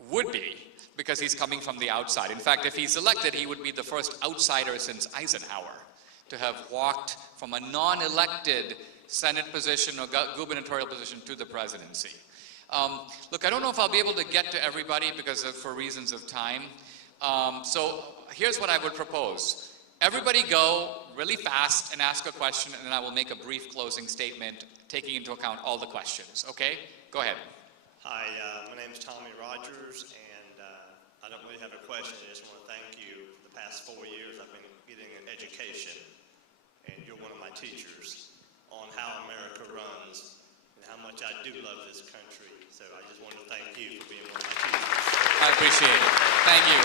would be, because he's coming from the outside. In fact, if he's elected, he would be the first outsider since Eisenhower to have walked from a non-elected Senate position or gubernatorial position to the presidency. Look, I don't know if I'll be able to get to everybody for reasons of time. So here's what I would propose. Everybody go really fast and ask a question, and then I will make a brief closing statement taking into account all the questions, okay? Go ahead. Hi, my name is Tommy Rogers, and I don't really have a question. I just want to thank you. For the past 4 years, I've been getting an education, and you're one of my teachers on how America runs and how much I do love this country. So I just want to thank you for being one of my teachers. I appreciate it. Thank you.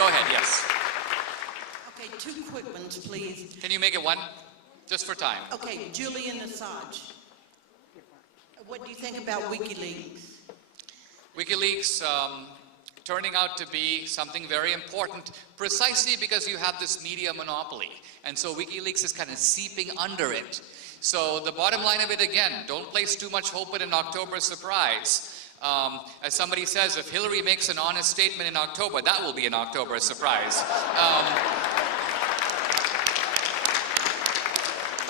Go ahead, yes. Okay, 2 quick ones, please. Can you make it one? Just for time. Okay, Julian Assange. What do you think about WikiLeaks? WikiLeaks turning out to be something very important precisely because you have this media monopoly. And so WikiLeaks is kind of seeping under it. So the bottom line of it, again, don't place too much hope in an October surprise. As somebody says, if Hillary makes an honest statement in October, that will be an October surprise.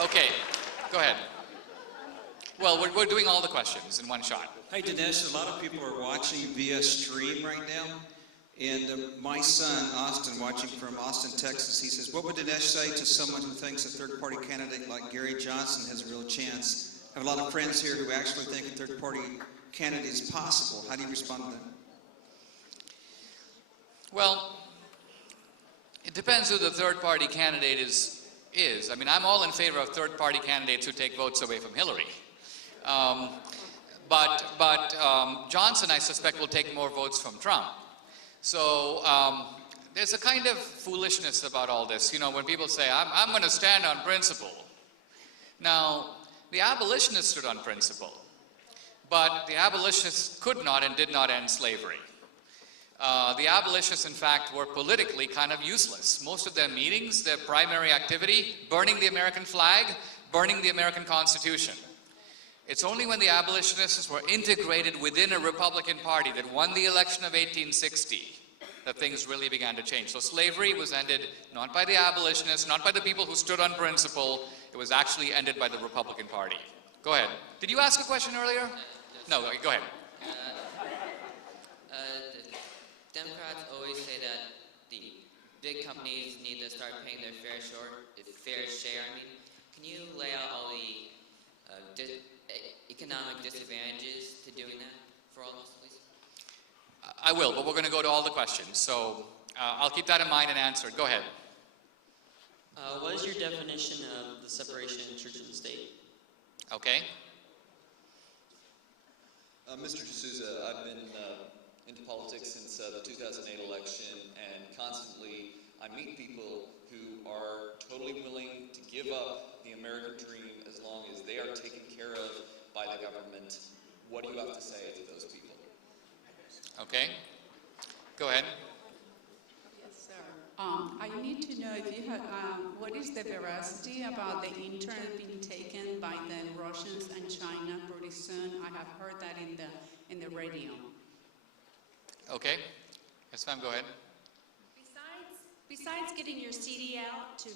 Okay, go ahead. Well, we're doing all the questions in one shot. Hey, Dinesh, a lot of people are watching via stream right now. And my son, Austin, watching from Austin, Texas, he says, what would Dinesh say to someone who thinks a third-party candidate like Gary Johnson has a real chance? I have a lot of friends here who actually think a third-party candidate is possible. How do you respond to that? Well, it depends who the third-party candidate is. I mean, I'm all in favor of third-party candidates who take votes away from Hillary. But Johnson, I suspect, will take more votes from Trump. So there's a kind of foolishness about all this. You know, when people say, I'm going to stand on principle. Now, the abolitionists stood on principle. But the abolitionists could not and did not end slavery. The abolitionists, in fact, were politically kind of useless. Most of their meetings, their primary activity, burning the American flag, burning the American Constitution. It's only when the abolitionists were integrated within a Republican Party that won the election of 1860 that things really began to change. So slavery was ended not by the abolitionists, not by the people who stood on principle. It was actually ended by the Republican Party. Go ahead. Did you ask a question earlier? No, go ahead. Democrats always say that the big companies need to start paying their fair share. Can you lay out all the economic disadvantages to doing that for all of us, please? I will, but we're going to go to all the questions. So I'll keep that in mind and answer it. Go ahead. What is your definition of the separation of church and state? Okay. Mr. D'Souza, I've been into politics since the 2008 election, and constantly I meet people who are totally willing to give up the American dream as long as they are taken care of by the government. What do you have to say to those people? Okay. Go ahead. Yes, sir. I need to know if you have, what is the veracity about the intern being taken by the Russians and China pretty soon? I have heard that in the radio. Okay. Yes, ma'am, go ahead. Besides getting your CD out to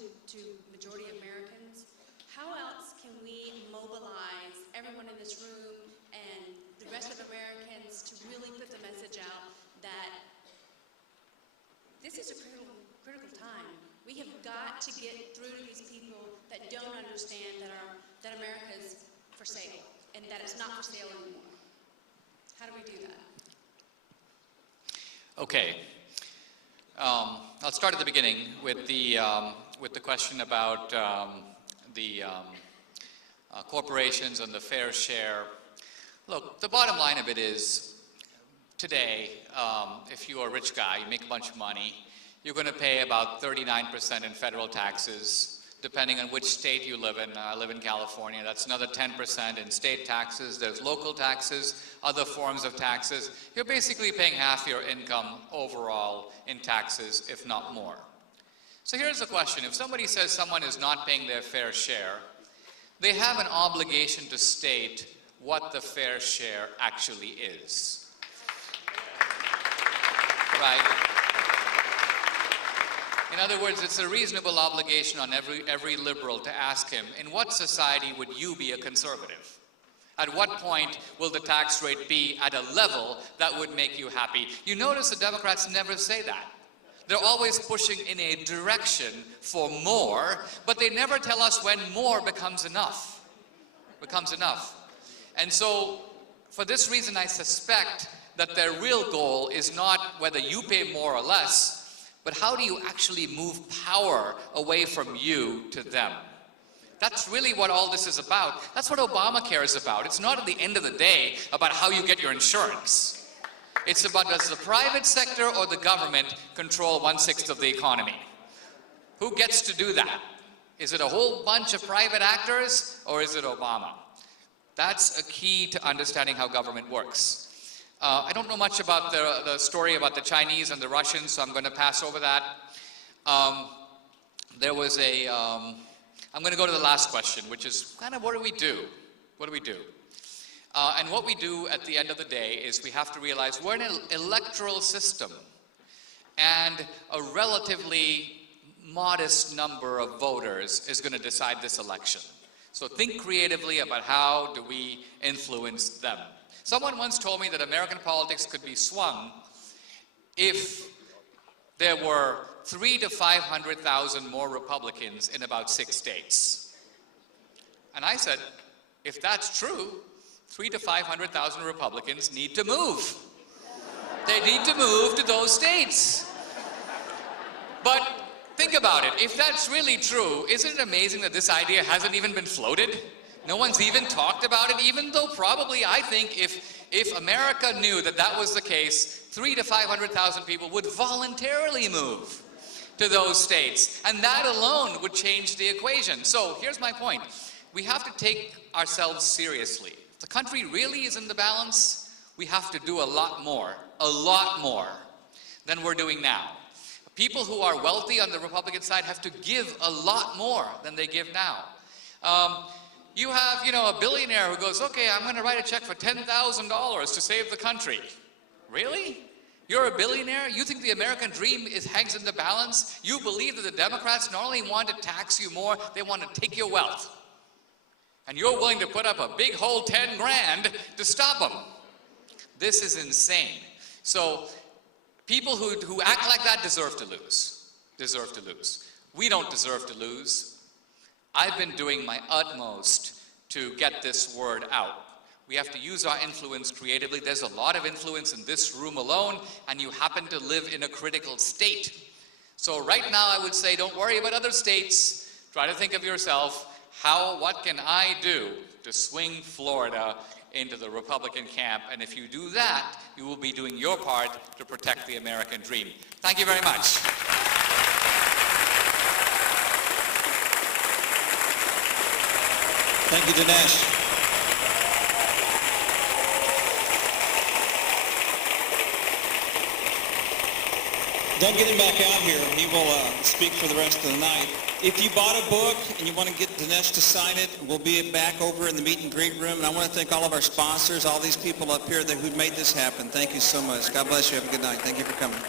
majority Americans, how else can we mobilize everyone in this room and the rest of Americans to really put the message out that this is a critical time. We have got to get through to these people that don't understand that America is for sale and that it's not for sale anymore. How do we do that? Okay. I'll start at the beginning with the question about the corporations and the fair share. Look, the bottom line of it is, today, if you're a rich guy, you make a bunch of money, you're going to pay about 39% in federal taxes, depending on which state you live in. I live in California. That's another 10% in state taxes. There's local taxes, other forms of taxes. You're basically paying half your income overall in taxes, if not more. So here's the question. If somebody says someone is not paying their fair share, they have an obligation to state what the fair share actually is. Right? In other words, it's a reasonable obligation on every liberal to ask him, in what society would you be a conservative? At what point will the tax rate be at a level that would make you happy? You notice the Democrats never say that. They're always pushing in a direction for more, but they never tell us when more becomes enough. And so, for this reason, I suspect that their real goal is not whether you pay more or less, but how do you actually move power away from you to them? That's really what all this is about. That's what Obamacare is about. It's not at the end of the day about how you get your insurance. It's about, does the private sector or the government control 1/6 of the economy? Who gets to do that? Is it a whole bunch of private actors, or is it Obama? That's a key to understanding how government works. I don't know much about the story about the Chinese and the Russians, so I'm going to pass over that. There was a, I'm going to go to the last question, which is kind of what do we do? What do we do? And what we do at the end of the day is we have to realize we're in an electoral system, and a relatively modest number of voters is going to decide this election. So think creatively about how do we influence them. Someone once told me that American politics could be swung if there were 300,000 to 500,000 more Republicans in about 6 states. And I said, if that's true, 300,000 to 500,000 Republicans need to move. They need to move to those states. But think about it. If that's really true, isn't it amazing that this idea hasn't even been floated? No one's even talked about it, even though probably I think if America knew that that was the case, 300,000 to 500,000 people would voluntarily move to those states. And that alone would change the equation. So here's my point. We have to take ourselves seriously. If the country really is in the balance, we have to do a lot more than we're doing now. People who are wealthy on the Republican side have to give a lot more than they give now. You have, a billionaire who goes, okay, I'm going to write a check for $10,000 to save the country. Really? You're a billionaire? You think the American dream hangs in the balance? You believe that the Democrats not only want to tax you more, they want to take your wealth. And you're willing to put up a big whole 10 grand to stop them. This is insane. So people who act like that deserve to lose. Deserve to lose. We don't deserve to lose. I've been doing my utmost to get this word out. We have to use our influence creatively. There's a lot of influence in this room alone, and you happen to live in a critical state. So right now I would say don't worry about other states. Try to think of yourself, what can I do to swing Florida into the Republican camp? And if you do that, you will be doing your part to protect the American dream. Thank you very much. Thank you, Dinesh. Don't get him back out here. He will speak for the rest of the night. If you bought a book and you want to get Dinesh to sign it, we'll be back over in the meet and greet room. And I want to thank all of our sponsors, all these people up here who made this happen. Thank you so much. God bless you. Have a good night. Thank you for coming.